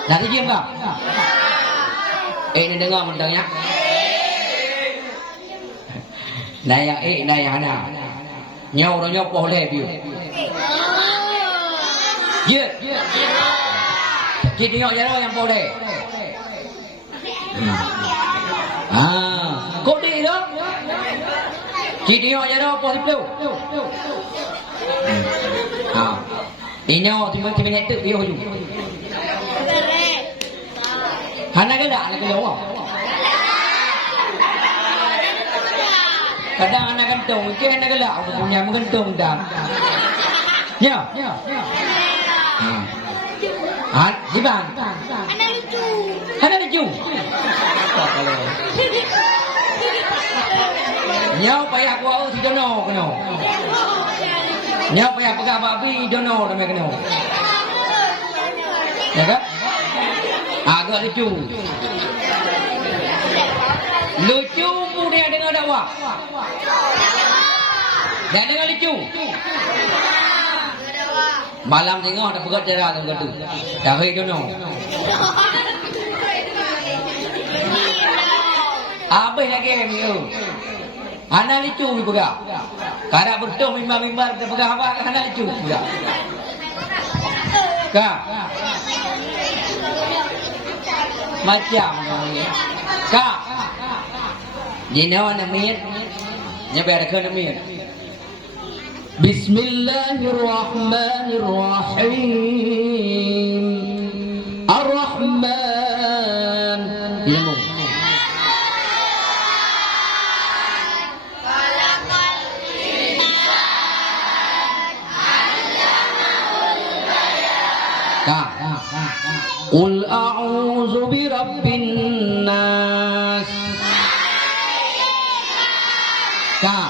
Nanti jiem kak? Ini dengar mentangnya. Naya hana. Nyau orang nyau boleh biu. Ye. Jadi nyau jaro yang boleh. Kau di itu? Jadi nyau jaro boleh biu. Inyo tiba-tiba nyetuk dia hujung. Hana gelak nak keluar. Kadang anak gantung, mungkin anak gelak punya menggantung dah. Ya. Jiban. Hana lucu. Nyau payah kuau si dono kena. Nyau payah pegang babi dono ramai kena. Ya kan? Agak lucu. Lucu pun dia dengar dakwah. Dia dengar lucu. Malam tengok ada pegat darah tu gadu. Dah hai dono. Apa lagi ni? Anak lucu ni pegang. Kadang betul mimbar-mimbar kita pegang apa? Anak lucu pegang. Kak. Macam ni. Kak. Jino namit. Nyampe ada ke namit. Bismillahirrahmanirrahim. Ar-Rahman. Ilmu. Qul a'udzu birabbin nas. Ka.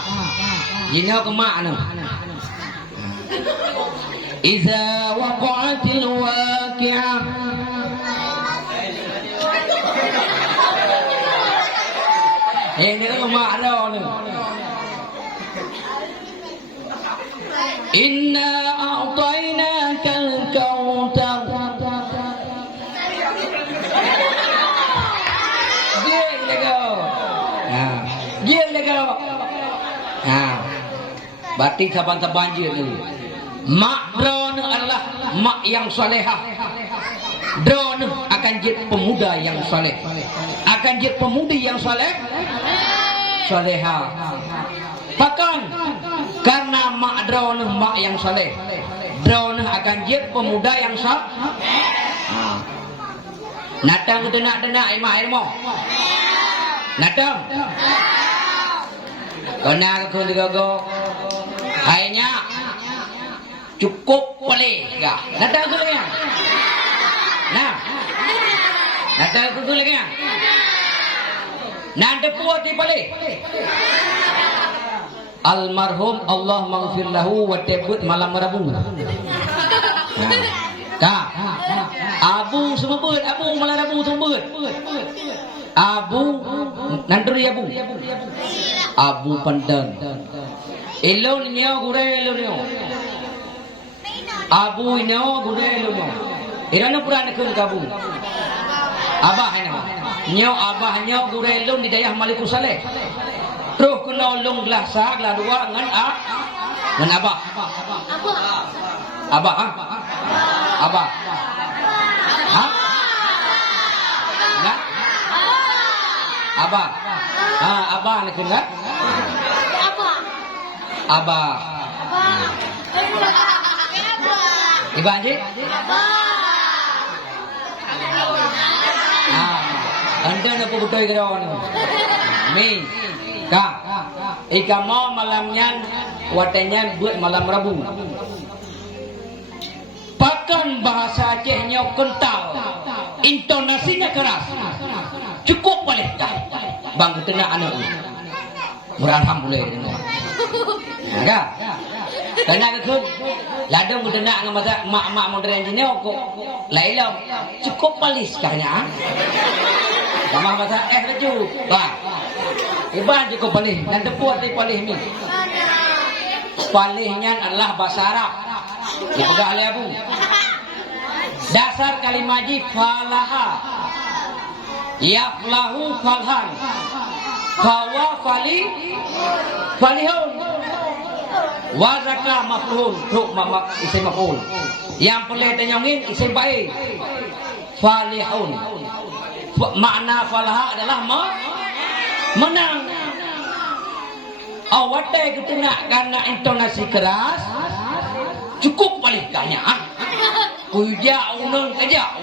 Jino ke mak anu. Iza waqa'atil waqi'ah. Ini ke mak dah ni. Inna a'tainaka al-kautsar. Batik saban-saban je tu. Mak drone adalah mak yang solehah. Drone akan jadi pemuda yang soleh. Akan jadi pemudi yang soleh. Solehah. Bahkan karena mak drone mak yang soleh. Drone akan jadi pemuda yang soleh. Natang ke denak-denak imah ilmu. Natang. Kena ke gogo. Hanya cukup boleh ke? Natang ke lagi. Nah. Natang ke lagi. Nan depuat di boleh. Almarhum Allah maghfir lahu wa tebut malam Rabu. Kak, Abu sebut, Abu malam Rabu sebut. Abu nandri Abu. Abu pandan. Elon nyo gure elon nyo. Abu nyo gure elon nyo. Irana pura nekun kabu. Abah nyo. Nyo abah nyo gure elon di dayah Malikus Saleh. Terus kena long gelasa, gelas dua ngan ngan abah. Abah, ha? Abah. Ha? Nah? Abah. Ha, abah ni kena? Abah. Ibu Haji? Ha. Anda nak betul ke orang ni? Mi. Kak, ika mau malamnya watenya buat malam Rabu. Pakan bahasa Acehnya kental, intonasinya keras. Cukup boleh tak? Bang ketena anak ni. Alhamdulillah. Enggak. Tanya ke ladang ketena dengan masa mak-mak modern sini kok lailah cukup palis kahnya. Sama masa raju. Bang. Iban cukup palih. Dan tepuat di palih ni. Palihnya adalah bahasa Arab. Dipegang oleh Abu. Dasar kalimat ji falaha. Yaflahu falhan. Fawa fali. Falihun. Wazaka mafluhun. Truk mamak isim maful. Yang pelih tenyongin isim baik. Falihun. Makna falaha adalah menang. Awak dah ketena karena intonasi keras. Cukup baliknya. Kuja unang kajak.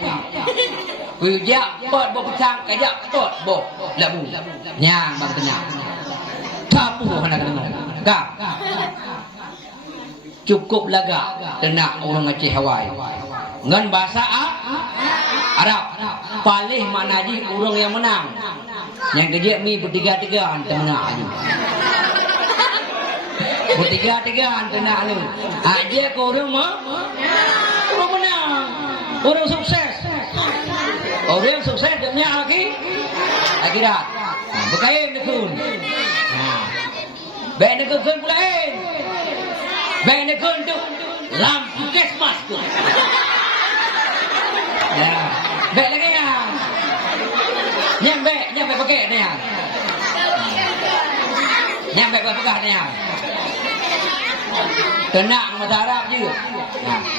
Kuja buat berpecang kajak tot boh labu. Nyang bang tenang. Tapu hendak dengar. Kak. Cukup laga kena orang Aceh Hawaii. Ngan bahasa Arab. Palih mana ji orang yang menang. Yang kerja mi bertiga-tiga hantar menang aja. Bertiga-tiga hantar menang aja. Aja ke orang orang menang. Orang sukses. Orang sukses dunia lagi. Akhirat. Berkain nekun. Baik nekun pulain. Baik nekun tu lampu kesmas tu. Ya. Baik lagi ya. Nyampe pakai ni ya. Nyampe pakai ni ya. Tenang mata Arab je.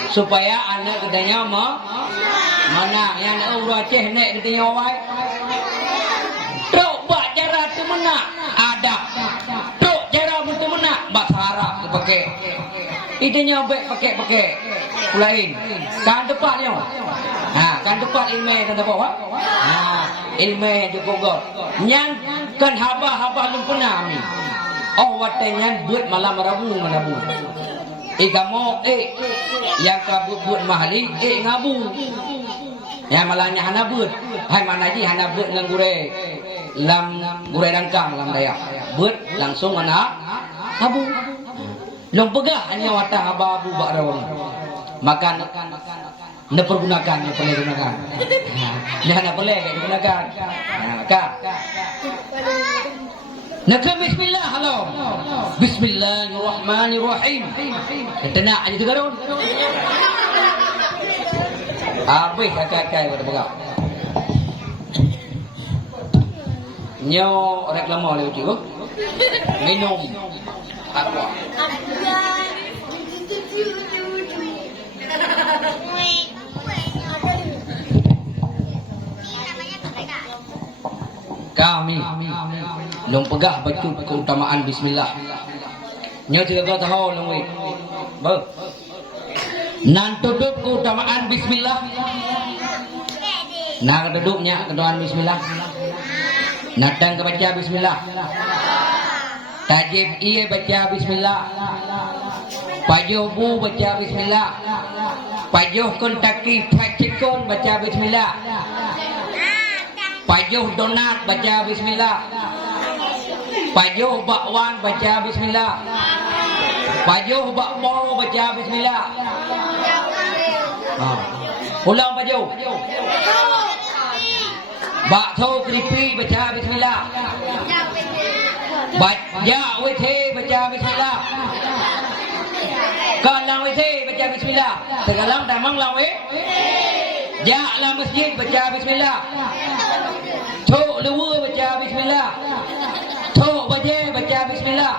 Supaya anak kedanya menang. Yang orang Aceh naik kedanya awal. Truk buat cara tu menang. Ada. Truk cara betul menang. Bahasa Arab tu pakai. Idenya baik pakai. Lain. Kan depannya. Kan depan ilmu kan depan. Ilmu yang cukup. Yang kan haba-haba lumpena ni. Oh watenya buat malam Rabu manabu. Kamu yang kabut buat mahali ngabu. Yang malahnya hana buat. Hai mana ji hana buat ngan gure. Lam gure dangkang lam dayak. Buat langsung mana habu. Long pegah hanya watah haba abu bak rawang. Makan nak pergunakan, nak boleh gunakan. Jangan boleh digunakan. Kak. Nak bismillah halo. Bismillahirrahmanirrahim. Tenang aja tu garun. Habis kakak-kakak pada pegang. Nyo reklama oleh uji kok. Minum aqua. Kami long pegah baca keutamaan bismillah. Nyo tidak tahu long we. Ba. Nan tutup keutamaan bismillah. Nah duduknya kedoan bismillah. Nadang ke baca bismillah. Tajib iya baca bismillah. Pajuh bu baca bismillah. Pajuh kun taki pakikun baca bismillah. Pajuh donat baca bismillah. Pajuh bakwan baca bismillah. Pajuh bakmo baca bismillah. Ulang pajuh. Bakso kripi baca bismillah. Baca wete baca bismillah. Kalang wete baca bismillah. Tegalang damang lang we. Ja la masjid baca bismillah. Thok luwa baca bismillah. Thok baje baca bismillah.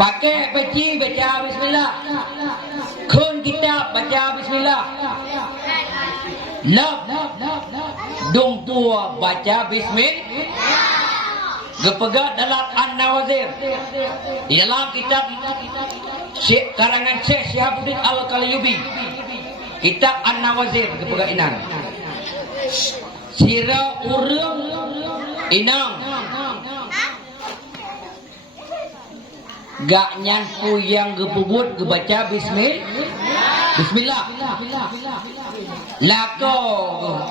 Pakai peci baca bismillah. Khun kitab baca bismillah. Lap dong tua baca bismillah. Gepegat dalam An-Nawazir di dalam kitab karangan Syekh Syihabuddin Al-Qalayubi, kitab An-Nawazir gepegat inang sira urang inang gak nyangku yang gepubut gebaca bismillah lako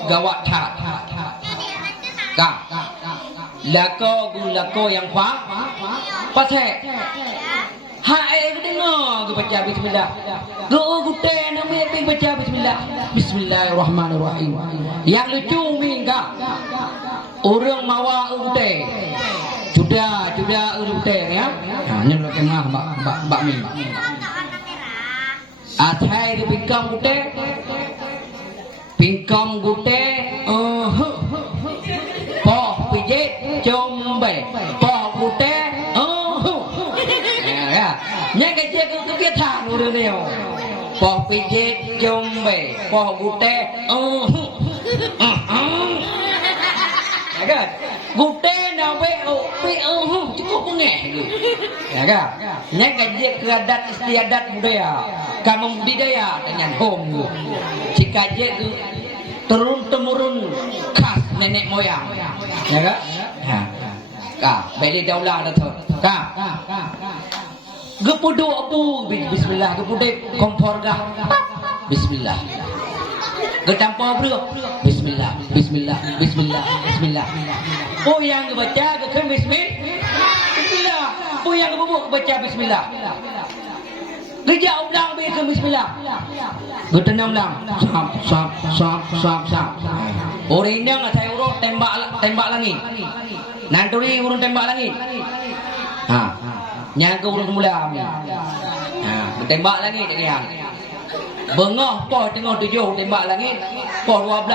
gawat tat ka lako yang pasai hai dengar baca bismillah gute namanya baca bismillah bismillahirrahmanirrahim yang lucu mingga orang mawa ute sudah ute ya ini lo tengah mbak min athai di pingkam gute poh pijet combe poh gute ya nya kecil kegiatan udah neo poh pijet combe poh gute kan gute nawe pi cukup ngeh ya kan nya kecil keadat istiadat budaya kamu budaya dengan home jika je turun temurun khas nenek moyang ya kan beli daulah dah tu gepudu abu bismillah gepudu kompor gah bismillah getampau bro bismillah oh yang baca ke bismillah oh yang bubuk baca bismillah kerja ulang ke bismillah getenang ulang sap orang ini saya urut tembak langit nanturi urut tembak langit nyangka urut mula tembak langit ni bengah poh tengah 7 tembak langit poh 12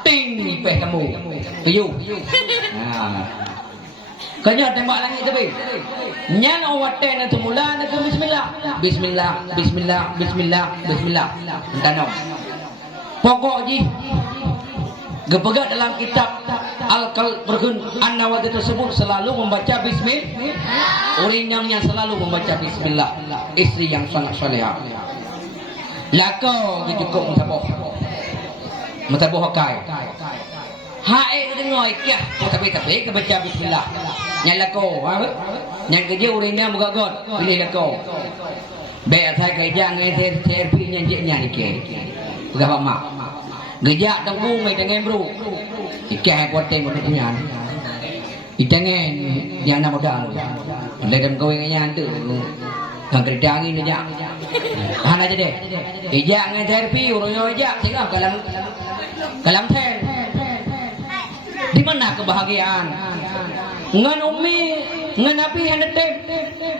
ting peh temu 7 kanya tembak langit tapi nyan awaten tu mula nak bismillah tanam pokok ji gepegat dalam kitab An-Nawazir tersebut selalu membaca bismillah orang yang selalu membaca bismillah istri yang sangat salihah lako cukup mataboh hakai hae dengar ikyah tapi ke baca bismillah nyala ko nyang kerja urangnya buka god pilih lako be athai kerja ngai therapy nya ke buka mak gejak tanggung mai dengan bro ikyah kuat tengok punya itangen yang nama modal ledam kowe nya tu hang kerja ni nya hana aja deh ijak ngai therapy urangnya ijak tengok kalam ten di mana kebahagiaan ngan umi ngan api yang tem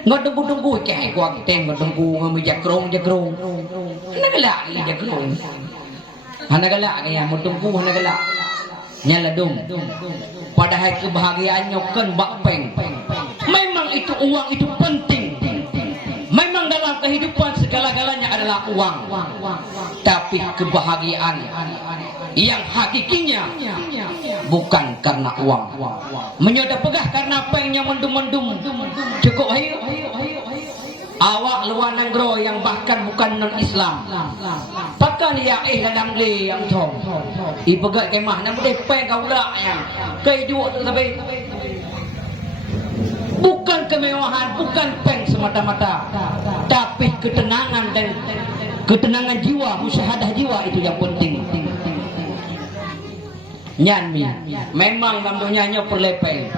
ngan tunggu cek kuat tem ngan tunggu ngan jakrong hana galak jakrong hana galak yang mau tunggu hana galak nyala dum padahal kebahagiaannya kan bakpeng memang itu uang itu penting memang dalam kehidupan segala-galanya adalah uang tapi kebahagiaan yang hakikinya bukan karena uang menyodok pegah karena pengnya mendum cukup ayo awak luar negeri yang bahkan bukan non-Islam. Pakan ya dalam le yang thong. Ibagat kemah nak boleh peng kau dak yang. Kai jual tu sampai. Bukan kemewahan, bukan peng semata-mata, tapi ketenangan dan ketenangan jiwa, musyahadah jiwa itu yang penting. Nyanyi memang namanya perlepeng,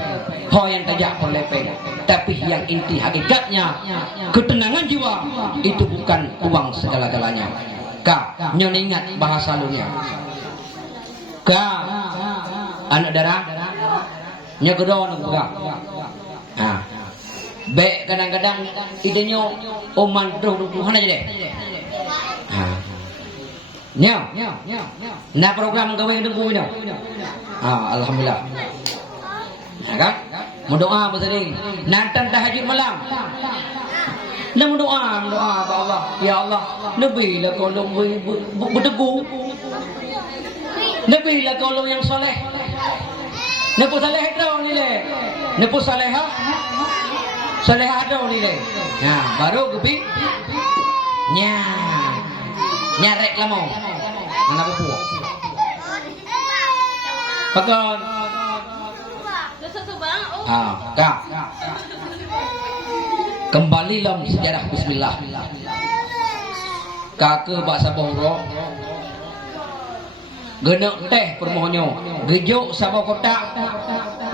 ho yang tajak perlepeng, tapi yang inti hakikatnya ketenangan jiwa itu bukan uang segala-galanya. Ka, nyon ingat bahasa lunya. Ka, anak darah, nyogodo nunggu. Ah, baik kadang-kadang idenya oman tuhan aja deh. Nyo, nah program kau yang tunggu ini. Alhamdulillah. Nah, kan? Mau doa bersering. Nanti tahajud malam. Nah mau doa Allah. Ya Allah, Nabi lah kalau berteguh. Nabi lah kalau yang soleh. Nabi soleh itu ni le. Nabi solehah. Solehah ada ni le. Nah, baru kepi. Nyarek lah mau. Mana berpuak. Pakon. Kak. Kembali dalam sejarah bismillah. Kakak bahasa Boro. Genek teh permohonyo. Gejuk sabah kotak.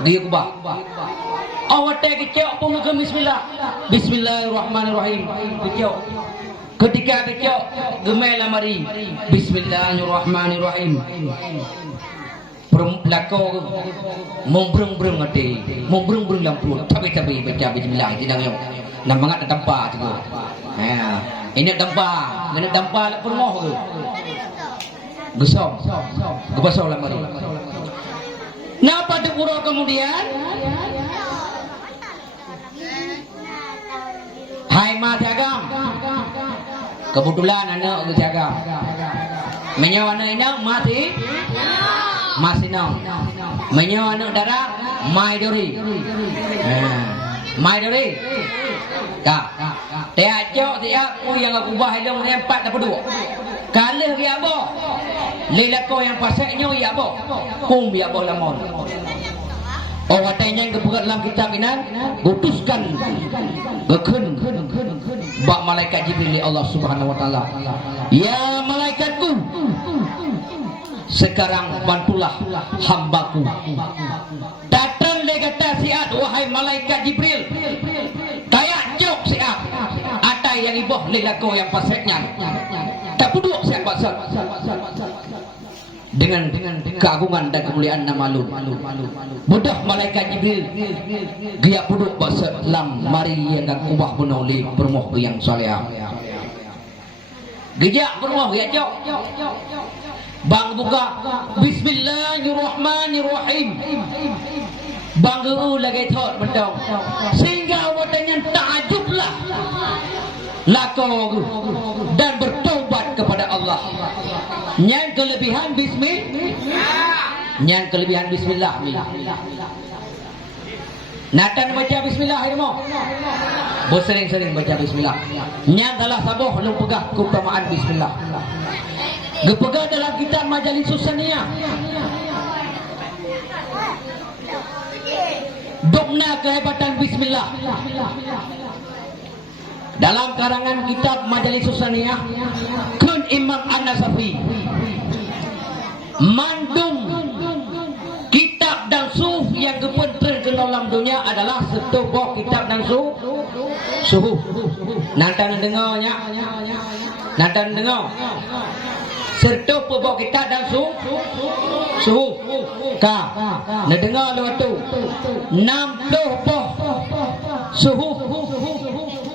Dia kubah. Awak teh kecok pun ke bismillah. Bismillahirrahmanirrahim. Kecok. Ketika kecok gemel lamari. Bismillahirrahmanirrahim. Lako membrung-brung hati, membrung-brung lampu, tapi baca bismillah tidak yang nampak tempat tu. Ini tempat, lah permoh tu. Gesong lamari. Napa dipura kemudian? Hai ma tiagam. Kebetulan anak tu tiagam. Menyawa anak ini masih nong. Menyawa anak darah Maidori. Maidori. Kak. Tiap aku yang aku bah hilang ni 42. Kalah dia apa? Lelako yang paseknya ya apa? Kum ya apa lamon. Orang tanya yang kebuka dalam kitab ini putuskan gekun bak malaikat Jibril Allah Subhanahu wa taala. Ya malaikatku, sekarang bantulah hambaku. Datang le kata siat wahai malaikat Jibril. Tayak jok siat. Ada yang iboh lelako yang paseknya. Tak puduk siat pasal. Dengan keagungan dan kemuliaan nama lu. Mudah malaikat Jibril dia puduk bahasa lam mari yang kubah penoli permoh yang saleh. Gejak permoh ya jok. Bang buka Bismillahirrahmanirrahim. Bang guru lagi thot bendong. Sehingga awatnya takjublah. Lako dan bertobat kepada Allah. Yang kelebihan bismillah. Natan baca bismillah irmo. Bersering-sering baca bismillah. Yang dalah saboh lu pegah keutamaan bismillah. Gepegah dalam kitab Majalis Susaniyah. Dokna kehebatan bismillah. Dalam karangan kitab Majalis Susaniyah kun Imam An-Nasafi mandung kitab dan suh yang kepenting ke dalam dunia adalah setubuh kitab dan suhu. Nanti dengarnya. Setubuh kitab dan suhu. Ka. Dengar lewat tu. 60 suhu.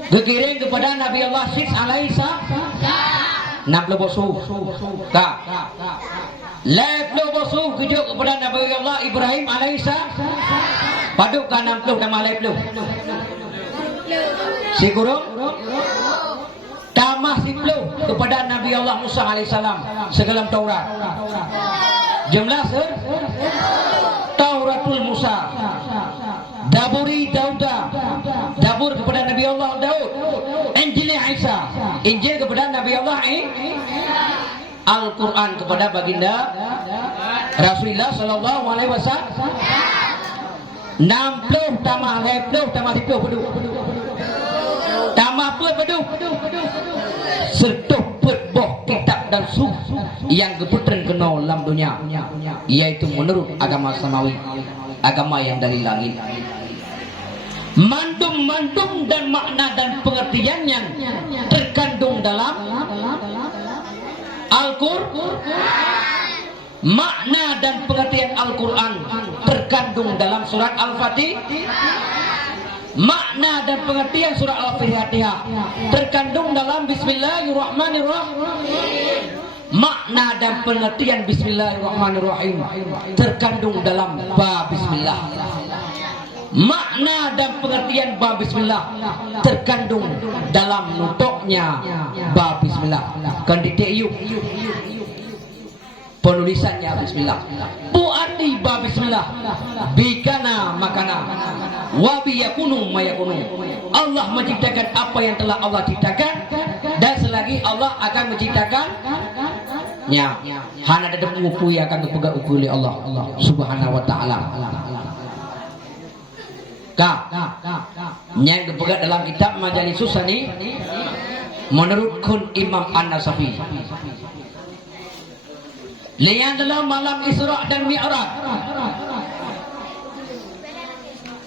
Dikirim kepada Nabi Allah Syed alaihi salam 60 bosuh. Ka. 60 bosuh kejuk kepada Nabi Allah Ibrahim alaihi salam. Padukan 60 dan 60. Si kurung tambah 10 kepada Nabi Allah Musa alaihi salam segala Taurat. Jumlah Tauratul Musa. Daburi Dauda. Dabur kepada Nabi Allah Daud. Injil kepada Nabi Allah, Al-Quran kepada baginda Rasulullah sallallahu alaihi wasallam. 60 tambah 20 tambah 10 pedu. Tambah pedu. Serta boh kitab dan suh yang keputren kena dalam dunia, yaitu menurut agama samawi, agama yang dari langit. Mandum dan makna dan pengertian yang terkandung dalam Al-Quran. Makna dan pengertian Al-Quran terkandung dalam surat Al-Fatihah. Makna dan pengertian surat Al-Fatihah terkandung dalam Bismillahirrahmanirrahim. Makna dan pengertian Bismillahirrahmanirrahim terkandung dalam bab Bismillah. Makna dan pengertian bab Bismillah terkandung dalam nutoknya bab Bismillah. Kan ditiup penulisannya Bismillah. Buati bab Bismillah. Bikana makana. Wabi yakunu mayakunu. Allah menciptakan apa yang telah Allah ciptakan, dan selagi Allah akan menciptakan nya. Hana ada upu yang akan dipegang upu oleh Allah Subhanahu wa taala. Yang dipegang dalam kitab Majalisus Sani menurut kun Imam An-Nasafi. Lihat dalam malam Isra dan Mi'raj.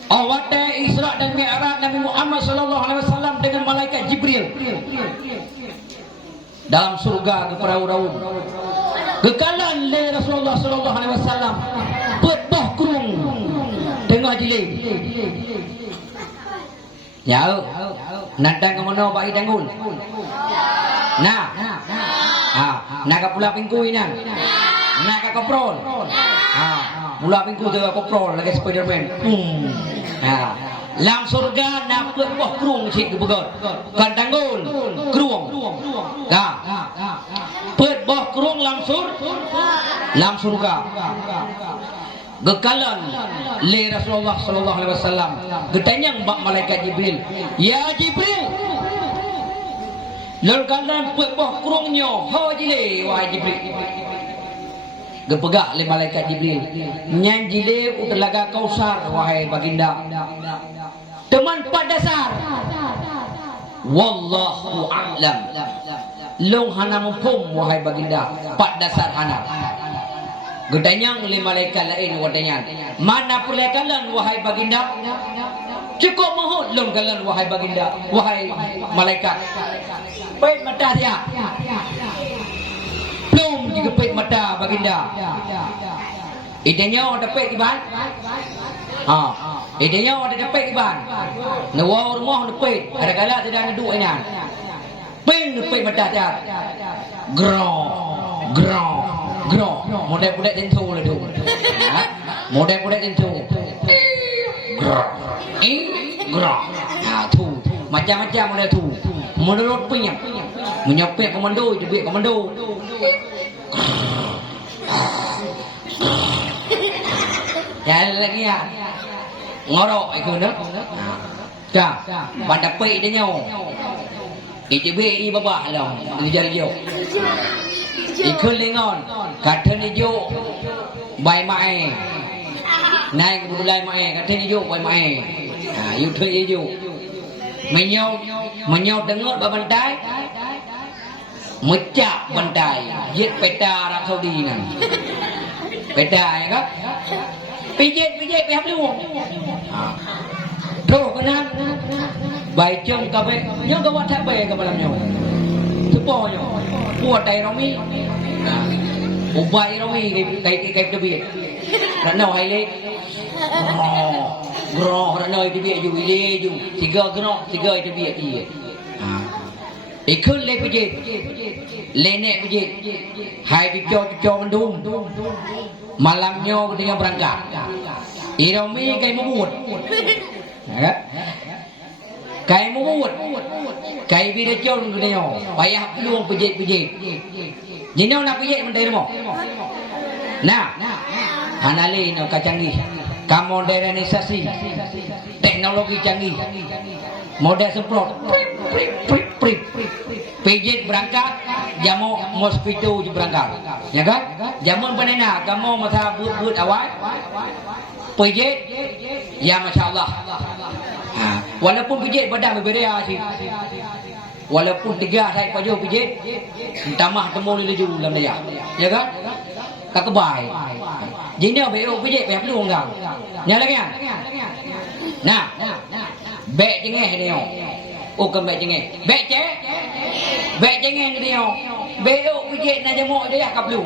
Awatnya Isra dan Mi'raj Nabi Muhammad sallallahu alaihi wasallam dengan malaikat Jibril dalam surga ke perahu-rahu. Kekalan le Rasulullah sallallahu alaihi wasallam petah kurung tengah jilid. Ya, nandang ke mana bagi tanggul. Nah. Nak pula pingku ini. Nak koprol. Mula pingku tu koprol lagi Spiderman. Lang surga nak buah kerung cik kebegot. Kan tanggul kerung. Pet buah kerung lam surga. Gekalan le Rasulullah sallallahu alaihi wasallam. Getanyang bak malaikat Jibril. Ya Jibril. Lalu kalian buat buah kurungnya, hawa jile, wahai Jibril. Gepegak oleh malaikat Jibril. Nyan jile utelaga Kausar, wahai baginda. Teman pada dasar. Wallahu a'lam. Long hana mumpum, wahai baginda. Pada dasar hana. Gedanyang oleh malaikat lain wadanya. Mana pula kalian, wahai baginda? Cukup mohon long kalian, wahai baginda, wahai malaikat. Pait mata dia. Belum juga pait mata baginda. Idenya ada pait iban. Idenya ada pait iban. Nawa rumah ada pait. Ada kala sedang duduk ini. Pait mata dia. Grong. Model-model tentu lah tu. Model-model tentu. Grong. Tu. Macam-macam model tu. Menurut penyap menyapek komando, itu biar komando. Jalan lagi ya. Ngorok itu nak. Pada pek dia nyaw. Itu biar i babah lah. Dia jari jauh. Ikut lengon. Kata ni jauh. Baik mai. Naik ke bulai mai. Kata ni jauh baik mai. You tu jauh. Menyau dengar bantai, mecah bantai, jet peta Arab Saudi nan, peta ya kan? Pijit pihak lu, terus kenan, baik jom kabe, nyong kawat tak baik kabe nyong, sepohnya, buat tay romi, ubai romi kai tebi, nak hai le. Groh ranoi dia biar ju ile ju 3 groh 3 dia biar dia. Ikut le pijit. Le nek pijit. Hai pico mendung. Malamnya dia berangkat. Iromi kai mubut. Kai mubut. Kai bi dia jon dia. Payah peluang pijit. Jinau nak pijit mentai rumah. Nah. Hanali no kacanggih. Modernisasi, teknologi canggih, model semprot, prip. Pijit berangkat, jamu mosquito je berangkat. Ya kan? Jamun panena, kamu masa but awal. Pijit, ya masya-Allah. Ha, walaupun pijit badan berbeza sih. Walaupun 3 saya paju pijit, tamah temu laju dalam daya. Ya kan? Kakebai. Jina beo pijit pihak lu enggak. Ya lagi kan? Nah, bek jengeh ni. Oh ke bek jengeh. Bek jengeh ni dia. Beo pijit na jamu dia kaplu.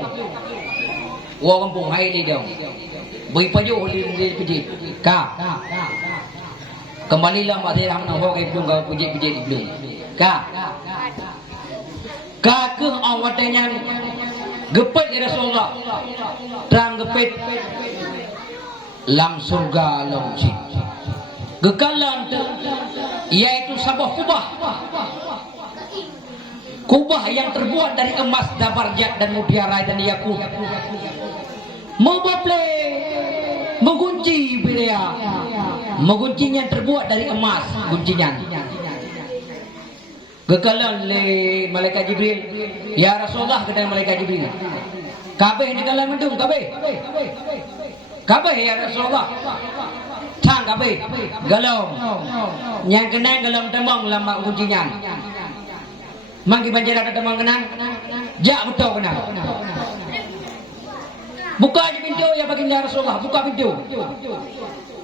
Wa kampung hai ni dia. Beri paju di pijit. Ka. Kembalilah mak saya nak ho kai belum kau pijit-pijit di belum. Ka. Ka ke awatnya gepet ya Rasulullah. Terang gepet lam surga lam jin. Gekalan yaitu sabah kubah yang terbuat dari emas, dabarjat dan mutiara dan yakut. Membaple mengunci dia. Menguncinya terbuat dari emas, kuncinya. Gekalan le malaikat Jibril, ya Rasulullah kata malaikat Jibril. Kabeh ni kalan mendung kabeh. Kabeh ya Rasulullah. Tang kabeh. Galong. Yang kenang galong tembang lama kuncinya. Mangki banjara kata mang kenang. Jak betul kenang. Buka je pintu ya baginda Rasulullah, buka pintu.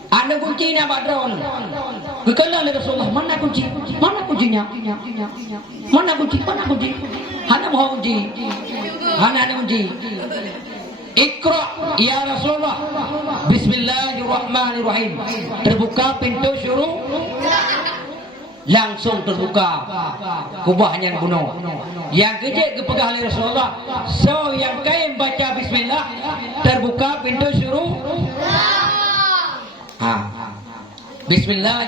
Ada kunci ni abad drone. Kekala oleh Rasulullah, mana kunci? Mana kuncinya? Mana kunci? Mana kunci? Hana mau kunci. Hana ada kunci. Iqra ya Rasulullah. Bismillahirrahmanirrahim. Terbuka pintu syuruk. Langsung terbuka kubahnya bunuh. Yang kecil kepegang oleh Rasulullah. So yang kain baca bismillah, terbuka pintu syuruk. Bismillah.